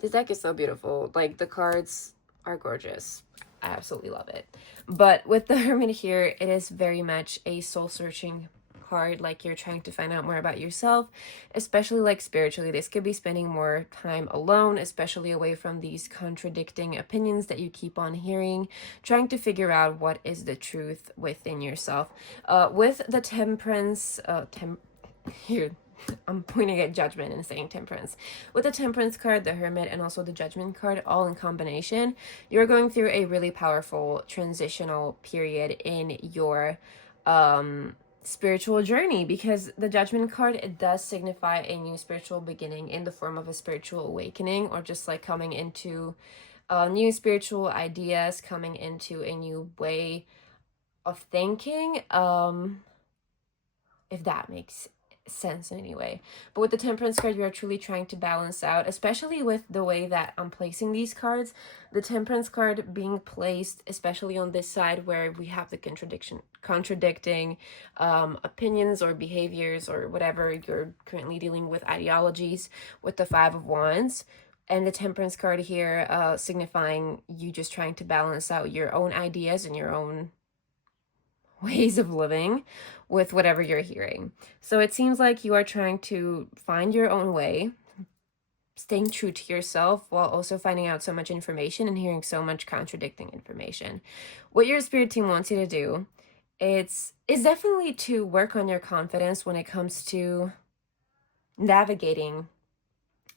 This deck is so beautiful. Like the cards are gorgeous. I absolutely love it. But with the Hermit here, it is very much a soul-searching card. Like you're trying to find out more about yourself, especially like spiritually. This could be spending more time alone, especially away from these contradicting opinions that you keep on hearing, trying to figure out what is the truth within yourself. With the Temperance, here, I'm pointing at Judgment and saying Temperance. With the Temperance card, the Hermit, and also the Judgment card, all in combination, you're going through a really powerful transitional period in your spiritual journey, because the Judgment card, it does signify a new spiritual beginning in the form of a spiritual awakening, or just like coming into new spiritual ideas, coming into a new way of thinking, if that makes sense in any way. But with the Temperance card, you are truly trying to balance out, especially with the way that I'm placing these cards. The Temperance card being placed especially on this side where we have the contradicting opinions or behaviors or whatever you're currently dealing with, ideologies, with the Five of Wands. And the Temperance card here signifying you just trying to balance out your own ideas and your own ways of living with whatever you're hearing. So it seems like you are trying to find your own way, staying true to yourself while also finding out so much information and hearing so much contradicting information. What your spirit team wants you to do, is definitely to work on your confidence when it comes to navigating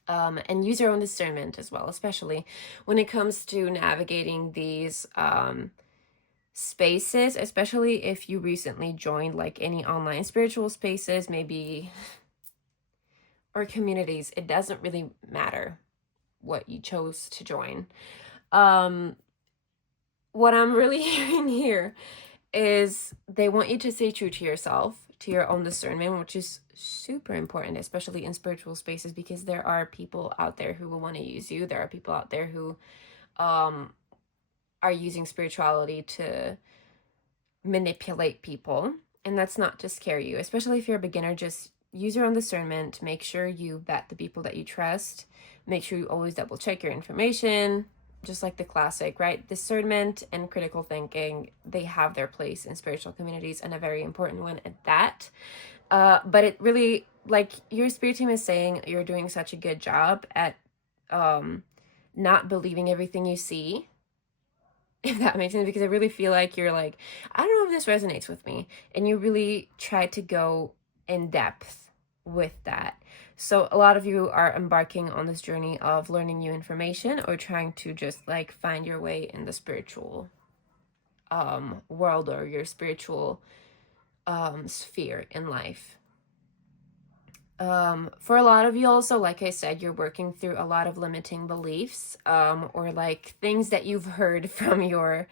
and use your own discernment as well, especially when it comes to navigating these spaces, especially if you recently joined like any online spiritual spaces, maybe, or communities. It doesn't really matter what you chose to join. What I'm really hearing here is they want you to stay true to yourself, to your own discernment, which is super important, especially in spiritual spaces, because there are people out there who will want to use you. There are people out there who are using spirituality to manipulate people. And that's not to scare you, especially if you're a beginner. Just use your own discernment. Make sure you vet the people that you trust. Make sure you always double check your information. Just like the classic, right? Discernment and critical thinking, they have their place in spiritual communities, and a very important one at that. But it really, like your spirit team is saying, you're doing such a good job at not believing everything you see, if that makes sense, because I really feel like you're like, I don't know if this resonates with me. And you really try to go in depth with that. So a lot of you are embarking on this journey of learning new information, or trying to just like find your way in the spiritual world, or your spiritual sphere in life. For a lot of you also, like I said, you're working through a lot of limiting beliefs, or like things that you've heard from your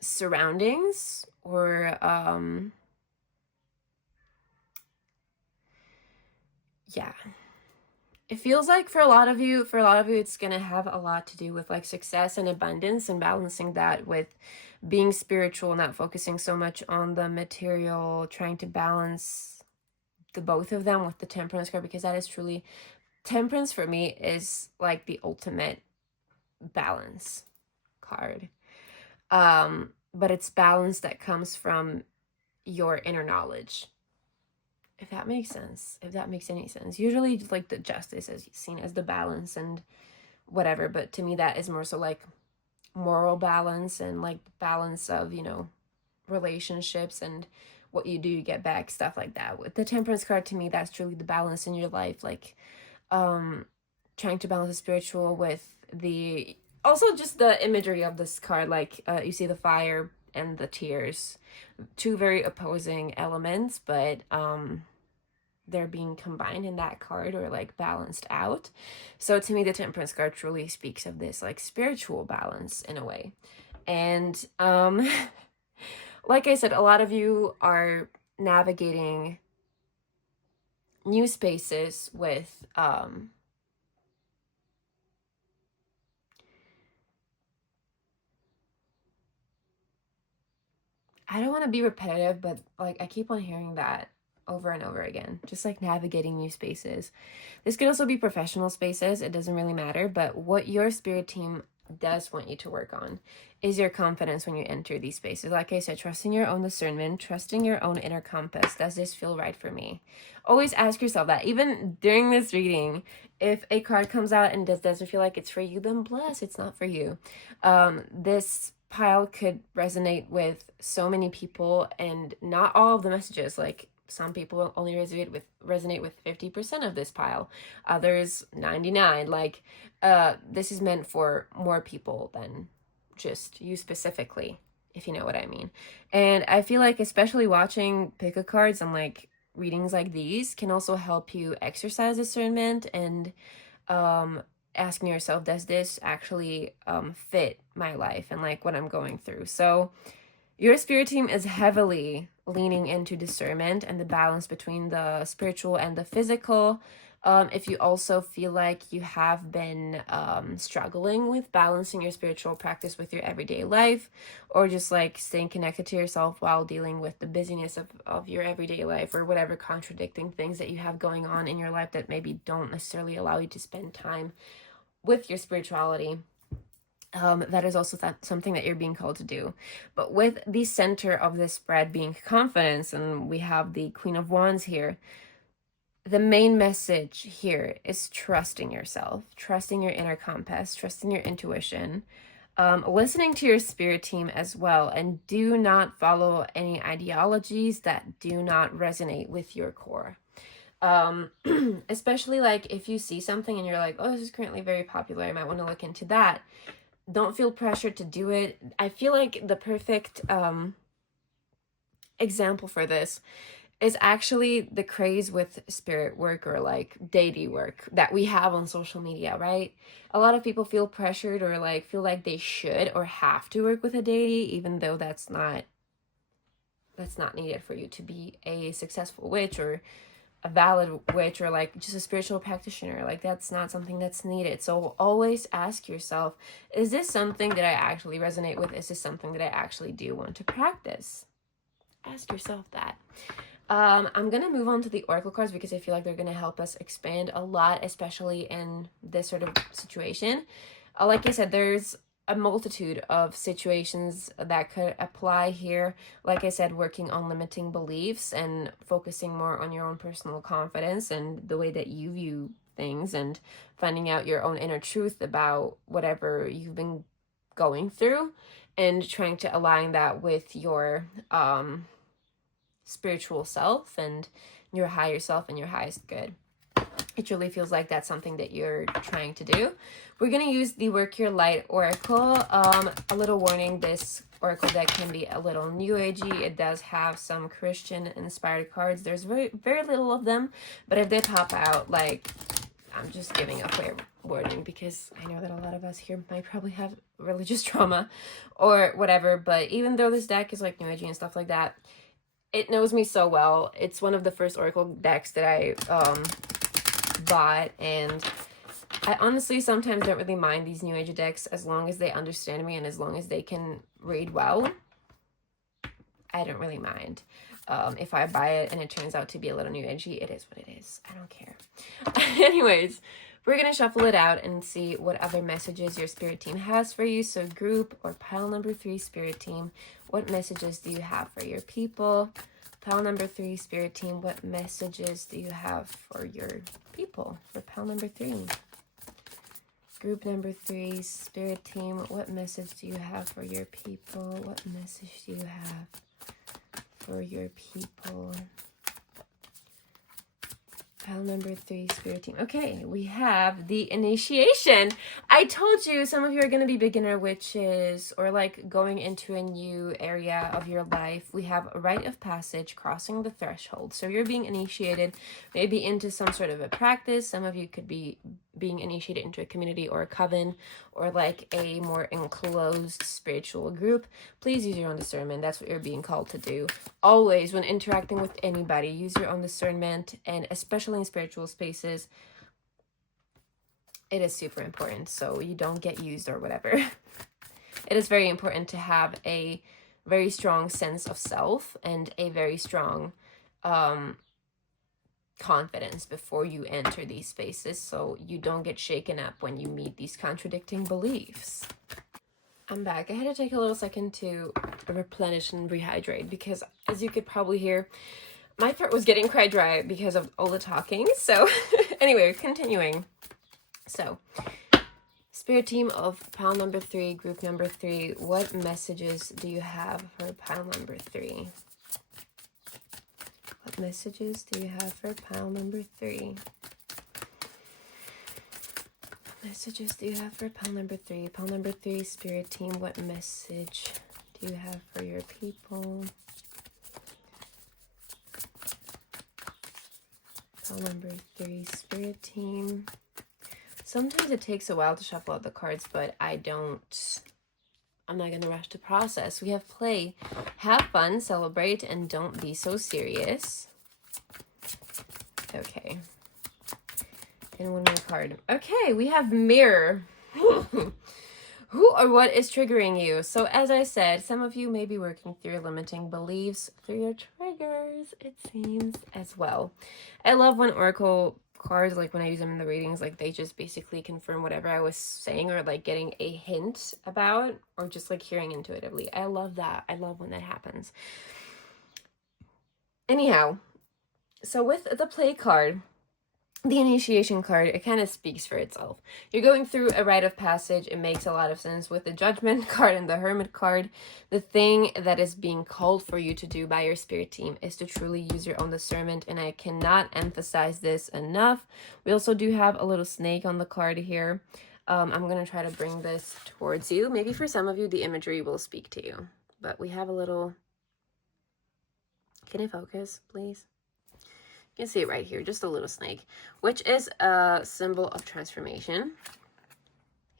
surroundings, or yeah. It feels like for a lot of you, it's gonna have a lot to do with like success and abundance, and balancing that with being spiritual, not focusing so much on the material, trying to balance the both of them with the temperance card, because that is truly, temperance for me is like the ultimate balance card. But it's balance that comes from your inner knowledge, if that makes sense, if that makes any sense. Usually like the justice is seen as the balance and whatever, but to me that is more so like moral balance, and like balance of, you know, relationships and what you do to get back, stuff like that. With the temperance card, to me that's truly the balance in your life, like trying to balance the spiritual with the, also just the imagery of this card, like you see the fire and the tears, two very opposing elements, but they're being combined in that card, or like balanced out. So to me the temperance card truly speaks of this like spiritual balance in a way. And like I said, a lot of you are navigating new spaces with I don't want to be repetitive, but like I keep on hearing that over and over again, just like navigating new spaces. This could also be professional spaces, it doesn't really matter, but what your spirit team does want you to work on is your confidence when you enter these spaces. Like I said, trusting your own discernment, trusting your own inner compass. Does this feel right for me? Always ask yourself that. Even during this reading, if a card comes out and doesn't feel like it's for you, then bless, it's not for you. This pile could resonate with so many people, and not all of the messages. Like some people only resonate with 50% of this pile, others 99. Like this is meant for more people than just you specifically, if you know what I mean. And I feel like especially watching pick a cards and like readings like these can also help you exercise discernment, and asking yourself, does this actually fit my life and like what I'm going through? So your spirit team is heavily leaning into discernment and the balance between the spiritual and the physical. If you also feel like you have been struggling with balancing your spiritual practice with your everyday life, or just like staying connected to yourself while dealing with the busyness of your everyday life, or whatever contradicting things that you have going on in your life that maybe don't necessarily allow you to spend time with your spirituality, that is also something that you're being called to do. But with the center of this spread being confidence, and we have the Queen of Wands here, the main message here is trusting yourself, trusting your inner compass, trusting your intuition, listening to your spirit team as well, and do not follow any ideologies that do not resonate with your core. Especially like if you see something and you're like, oh, this is currently very popular, I might want to look into that. Don't feel pressured to do it. I feel like the perfect example for this is actually the craze with spirit work, or like deity work that we have on social media, right? A lot of people feel pressured, or like feel like they should or have to work with a deity, even though that's not needed for you to be a successful witch, or a valid witch or like just a spiritual practitioner. Like that's not something that's needed. So always ask yourself, is this something that I actually resonate with? Is this something that I actually do want to practice? Ask yourself that. I'm going to move on to the oracle cards because I feel like they're going to help us expand a lot, especially in this sort of situation. Like I said, there's a multitude of situations that could apply here. Like I said, working on limiting beliefs and focusing more on your own personal confidence and the way that you view things, and finding out your own inner truth about whatever you've been going through, and trying to align that with your spiritual self and your higher self and your highest good. It truly feels like that's something that you're trying to do. We're going to use the Work Your Light Oracle. A little warning, this oracle deck can be a little new agey. It does have some Christian inspired cards. There's very, very little of them, but if they pop out, like, I'm just giving a fair warning because I know that a lot of us here might probably have religious trauma or whatever, but even though this deck is like new agey and stuff like that, it knows me so well. It's one of the first oracle decks that I bought, and I honestly sometimes don't really mind these new age decks as long as they understand me and as long as they can read well. I don't really mind. If I buy it and it turns out to be a little new agey, it is what it is. I don't care. Anyways, we're going to shuffle it out and see what other messages your spirit team has for you. So group or pile number 3 spirit team, what messages do you have for your people? Pile number 3 spirit team, what messages do you have for your people for pile number 3? Group number 3 spirit team, what message do you have for your people? What message do you have for your people? Pile number 3 spirit team. Okay, we have the initiation. I told you some of you are going to be beginner witches or like going into a new area of your life. We have a rite of passage, crossing the threshold. So you're being initiated maybe into some sort of a practice. Some of you could be being initiated into a community or a coven or like a more enclosed spiritual group. Please use your own discernment. That's what you're being called to do. Always, when interacting with anybody, use your own discernment, and especially in spiritual spaces, it is super important so you don't get used or whatever. It is very important to have a very strong sense of self and a very strong confidence before you enter these spaces so you don't get shaken up when you meet these contradicting beliefs. I'm back. I had to take a little second to replenish and rehydrate because, as you could probably hear, my throat was getting quite dry because of all the talking. So anyway, continuing. So spirit team of pile number 3, group number 3, what messages do you have for pile number 3? What messages do you have for pile number 3? Messages do you have for pile number 3? Pile number 3, spirit team, what message do you have for your people? Pile number 3, spirit team. Sometimes it takes a while to shuffle out the cards, but I'm not going to rush the process. We have play, have fun, celebrate, and don't be so serious. Okay. And one more card. Okay, we have mirror. Who or what is triggering you? So as I said, some of you may be working through limiting beliefs, through your triggers, it seems, as well. I love when oracle cards, like when I use them in the readings, like they just basically confirm whatever I was saying or like getting a hint about or just like hearing intuitively. I love that. I love when that happens. Anyhow, so with the play card, the initiation card, it kind of speaks for itself. You're going through a rite of passage. It makes a lot of sense with the judgment card and the hermit card. The thing that is being called for you to do by your spirit team is to truly use your own discernment, and I cannot emphasize this enough. We also do have a little snake on the card here. I'm going to try to bring this towards you. Maybe for some of you, the imagery will speak to you, but we have a little... Can you focus, please? You can see it right here, just a little snake, which is a symbol of transformation.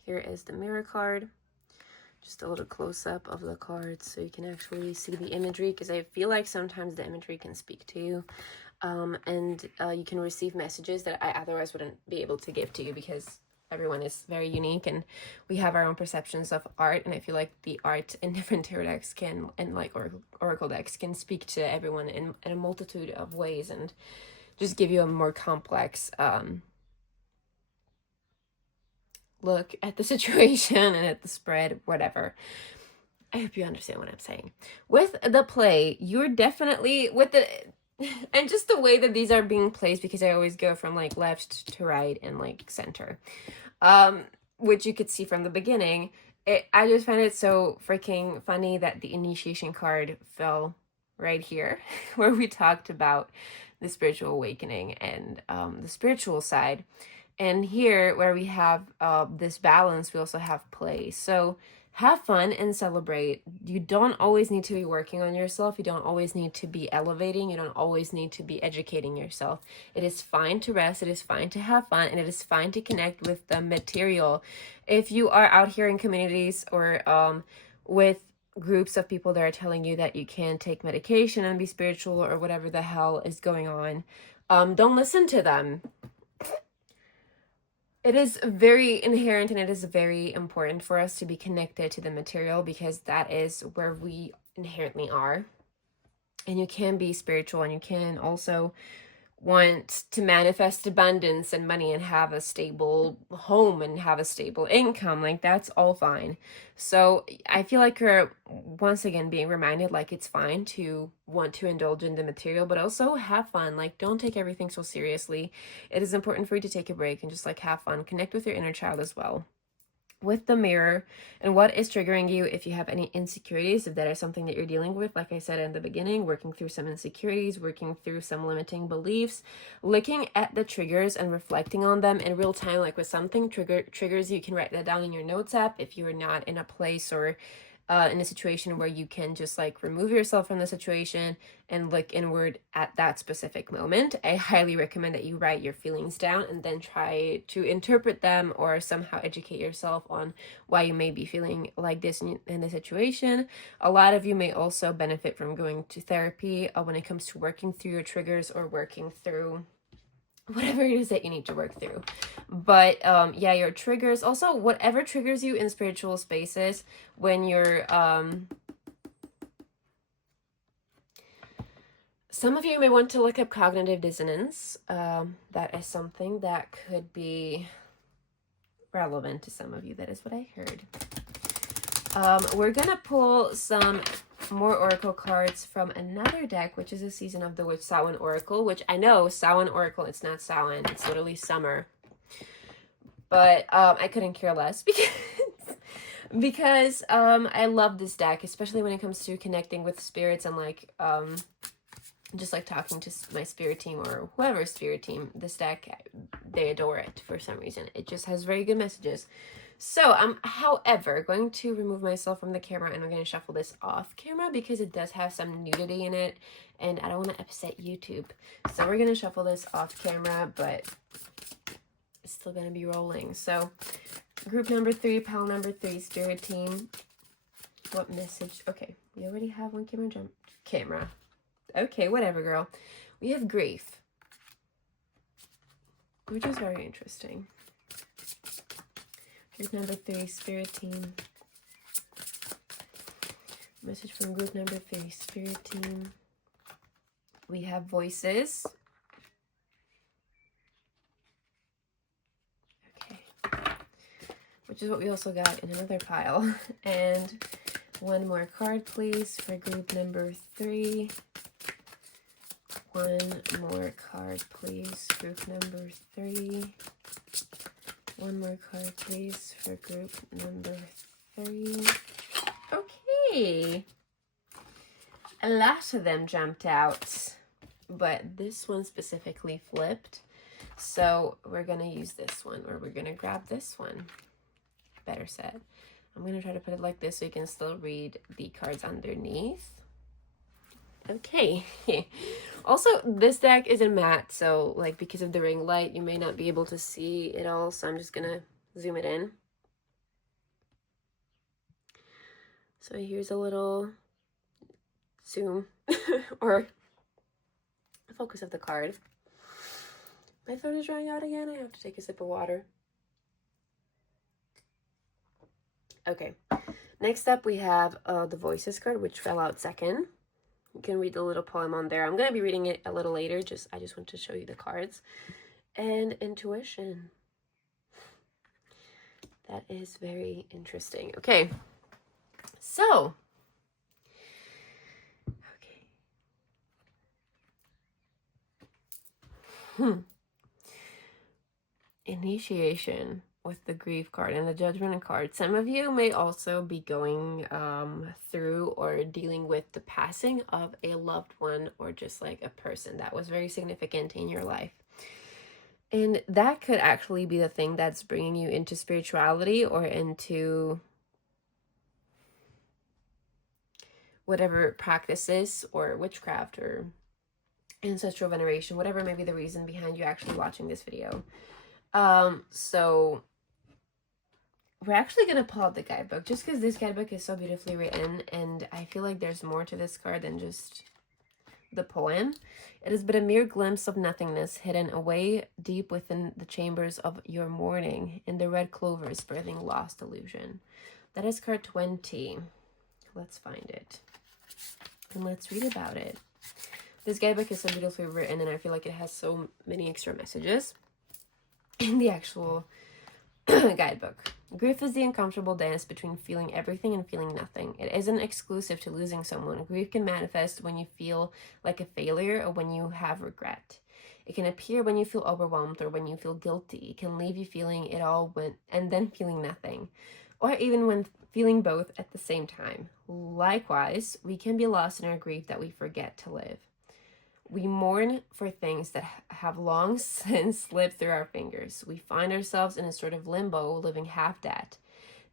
Here is the mirror card. Just a little close-up of the cards so you can actually see the imagery, because I feel like sometimes the imagery can speak to you. and you can receive messages that I otherwise wouldn't be able to give to you, because everyone is very unique and we have our own perceptions of art. And I feel like the art in different tarot decks can, and like oracle decks, can speak to everyone in a multitude of ways and just give you a more complex look at the situation and at the spread, whatever. I hope you understand what I'm saying. With the play, you're definitely, with the, and just the way that these are being placed, because I always go from like left to right and like center, which you could see from the beginning. I just find it so freaking funny that the initiation card fell right here, where we talked about the spiritual awakening and the spiritual side. And here, where we have this balance, we also have play. So have fun and celebrate. You don't always need to be working on yourself. You don't always need to be elevating. You don't always need to be educating yourself. It is fine to rest. It is fine to have fun. And it is fine to connect with the material. If you are out here in communities or with groups of people that are telling you that you can't take medication and be spiritual or whatever the hell is going on, don't listen to them. It is very inherent and it is very important for us to be connected to the material, because that is where we inherently are. And you can be spiritual and you can also want to manifest abundance and money and have a stable home and have a stable income. Like, that's all fine. So I feel like you're once again being reminded, like, it's fine to want to indulge in the material, but also have fun. Like, don't take everything so seriously. It is important for you to take a break and just like have fun, connect with your inner child as well. With the mirror and what is triggering you, if you have any insecurities, if that is something that you're dealing with, like I said in the beginning, working through some insecurities, working through some limiting beliefs, looking at the triggers and reflecting on them in real time. Like with something triggers you can write that down in your notes app if you're not in a place or in a situation where you can just like remove yourself from the situation and look inward at that specific moment. I highly recommend that you write your feelings down and then try to interpret them or somehow educate yourself on why you may be feeling like this in the situation. A lot of you may also benefit from going to therapy when it comes to working through your triggers or working through whatever it is that you need to work through. But yeah, your triggers, also whatever triggers you in spiritual spaces, when you're some of you may want to look up cognitive dissonance. That is something that could be relevant to some of you. That is what I heard. We're gonna pull some more oracle cards from another deck, which is a Season of the Witch Samhain Oracle, which I know Samhain Oracle, it's not Samhain, it's literally summer. But I couldn't care less because I love this deck, especially when it comes to connecting with spirits and like just like talking to my spirit team or whoever's spirit team. This deck, they adore it for some reason. It just has very good messages. So I'm, however, going to remove myself from the camera and I'm going to shuffle this off camera because it does have some nudity in it and I don't want to upset YouTube. So we're going to shuffle this off camera, but it's still going to be rolling. So group number 3, pal number 3, spirit team. What message? Okay, we already have one camera. Okay, whatever, girl. We have grief, which is very interesting. Group number 3, spirit team. Message from group number 3, spirit team. We have voices. Okay. Which is what we also got in another pile. And one more card, please, for group number 3. One more card, please, group number 3. One more card, please, for group number 3. Okay. A lot of them jumped out, but this one specifically flipped. So we're going to use this one, or we're going to grab this one. Better said. I'm going to try to put it like this so you can still read the cards underneath. Okay. Also, this deck is in matte, so like because of the ring light, you may not be able to see it all, so I'm just gonna zoom it in. So here's a little zoom or focus of the card. My throat is drying out again. I have to take a sip of water. Okay. Next up, we have the Voices card, which fell out second. You can read the little poem on there. I'm going to be reading it a little later. I just want to show you the cards. And Intuition. That is very interesting. Okay. So. Okay. Initiation with the Grief card and the Judgment card. Some of you may also be going through or dealing with the passing of a loved one, or just like a person that was very significant in your life. And that could actually be the thing that's bringing you into spirituality or into whatever practices or witchcraft or ancestral veneration, whatever may be the reason behind you actually watching this video. So we're actually going to pull out the guidebook just because this guidebook is so beautifully written, and I feel like there's more to this card than just the poem. It is but a mere glimpse of nothingness hidden away deep within the chambers of your mourning, in the red clovers birthing lost illusion. That is card 20. Let's find it and let's read about it. This guidebook is so beautifully written, and I feel like it has so many extra messages in the actual guidebook. Grief is the uncomfortable dance between feeling everything and feeling nothing. It isn't exclusive to losing someone. Grief can manifest when you feel like a failure or when you have regret. It can appear when you feel overwhelmed or when you feel guilty. It can leave you feeling it all and then feeling nothing, or even when feeling both at the same time. Likewise, we can be lost in our grief that we forget to live. We mourn for things that have long since slipped through our fingers. We find ourselves in a sort of limbo, living half dead.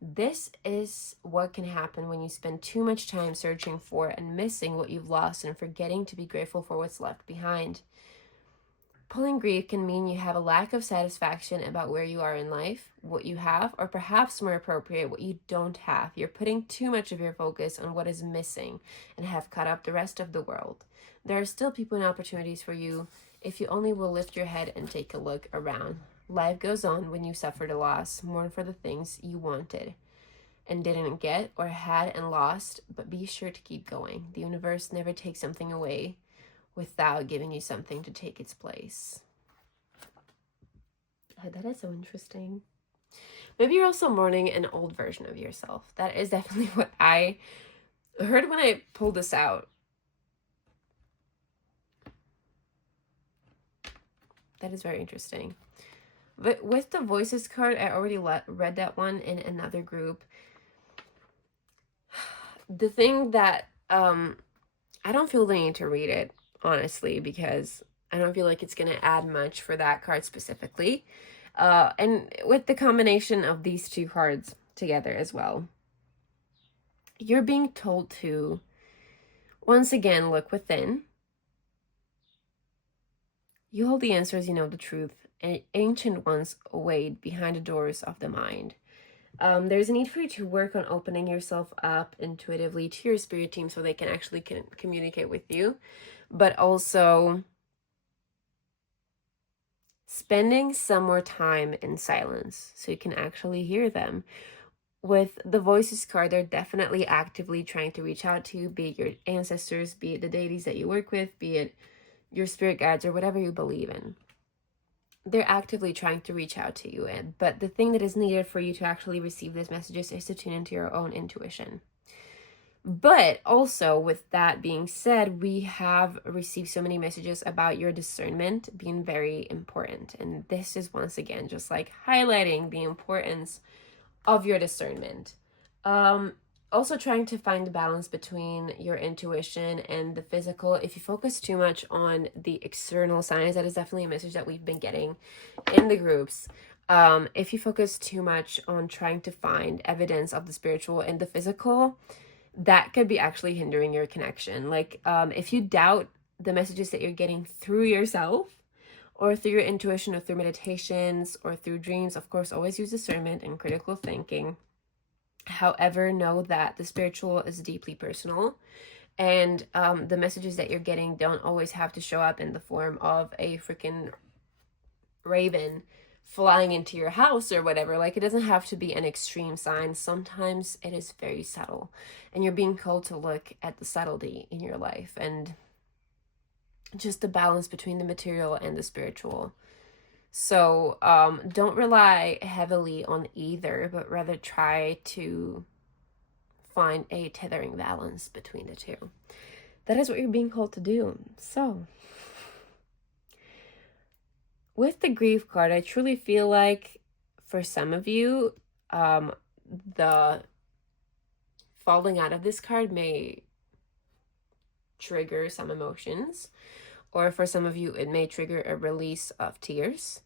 This is what can happen when you spend too much time searching for and missing what you've lost and forgetting to be grateful for what's left behind. Pulling grief can mean you have a lack of satisfaction about where you are in life, what you have, or perhaps more appropriate, what you don't have. You're putting too much of your focus on what is missing and have cut up the rest of the world. There are still people and opportunities for you if you only will lift your head and take a look around. Life goes on when you suffered a loss. Mourn for the things you wanted and didn't get, or had and lost, but be sure to keep going. The universe never takes something away without giving you something to take its place. That is so interesting. Maybe you're also mourning an old version of yourself. That is definitely what I heard when I pulled this out. That is very interesting. But with the Voices card, I already read that one in another group. The thing that I don't feel the need to read it, honestly, because I don't feel like it's going to add much for that card specifically. And with the combination of these two cards together as well, you're being told to, once again, look within. You hold the answers, you know the truth, and ancient ones await behind the doors of the mind. There's a need for you to work on opening yourself up intuitively to your spirit team so they can actually communicate with you, but also spending some more time in silence so you can actually hear them. With the Voices card, they're definitely actively trying to reach out to you, be it your ancestors, be it the deities that you work with, be it your spirit guides, or whatever you believe in. They're actively trying to reach out to you, but the thing that is needed for you to actually receive these messages is to tune into your own intuition. But also, with that being said, we have received so many messages about your discernment being very important, and this is once again just like highlighting the importance of your discernment. Also trying to find the balance between your intuition and the physical. If you focus too much on the external signs, that is definitely a message that we've been getting in the groups. If you focus too much on trying to find evidence of the spiritual in the physical, that could be actually hindering your connection. Like, if you doubt the messages that you're getting through yourself, or through your intuition, or through meditations, or through dreams, of course, always use discernment and critical thinking. However, know that the spiritual is deeply personal, And the messages that you're getting don't always have to show up in the form of a freaking raven flying into your house or whatever. Like, it doesn't have to be an extreme sign. Sometimes it is very subtle, and you're being called to look at the subtlety in your life and just the balance between the material and the spiritual. So don't rely heavily on either, but rather try to find a tethering balance between the two. That is what you're being called to do. So with the grief card, I truly feel like for some of you, the falling out of this card may trigger some emotions, or for some of you, it may trigger a release of tears.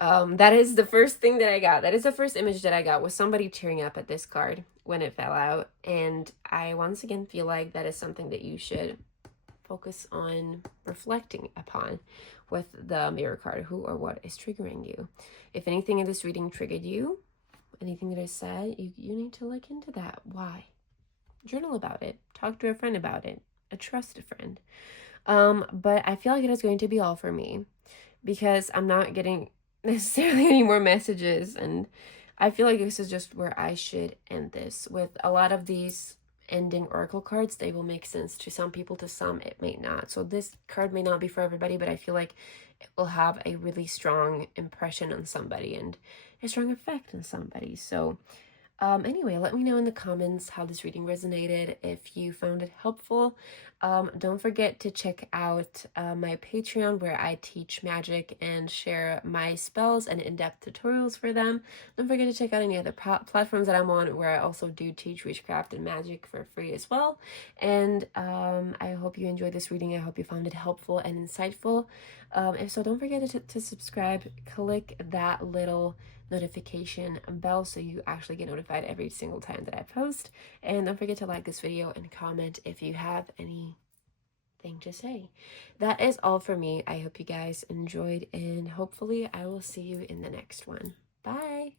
That is the first thing that I got. That is the first image that I got, was somebody tearing up at this card when it fell out. And I once again feel like that is something that you should focus on reflecting upon with the mirror card. Who or what is triggering you? If anything in this reading triggered you, anything that I said, you need to look into that. Why? Journal about it. Talk to a friend about it. A trusted friend. But I feel like it is going to be all for me, because I'm not getting necessarily any more messages, and I feel like this is just where I should end this. With a lot of these ending oracle cards, they will make sense to some people, to some it may not. So this card may not be for everybody, but I feel like it will have a really strong impression on somebody and a strong effect on somebody. So anyway, let me know in the comments how this reading resonated, if you found it helpful. Don't forget to check out my Patreon, where I teach magic and share my spells and in-depth tutorials for them. Don't forget to check out any other platforms that I'm on, where I also do teach witchcraft and magic for free as well. And I hope you enjoyed this reading. I hope you found it helpful and insightful. If so, don't forget to subscribe. Click that little notification bell so you actually get notified every single time that I post. And don't forget to like this video and comment if you have anything to say. That is all for me. I hope you guys enjoyed, and hopefully I will see you in the next one. Bye.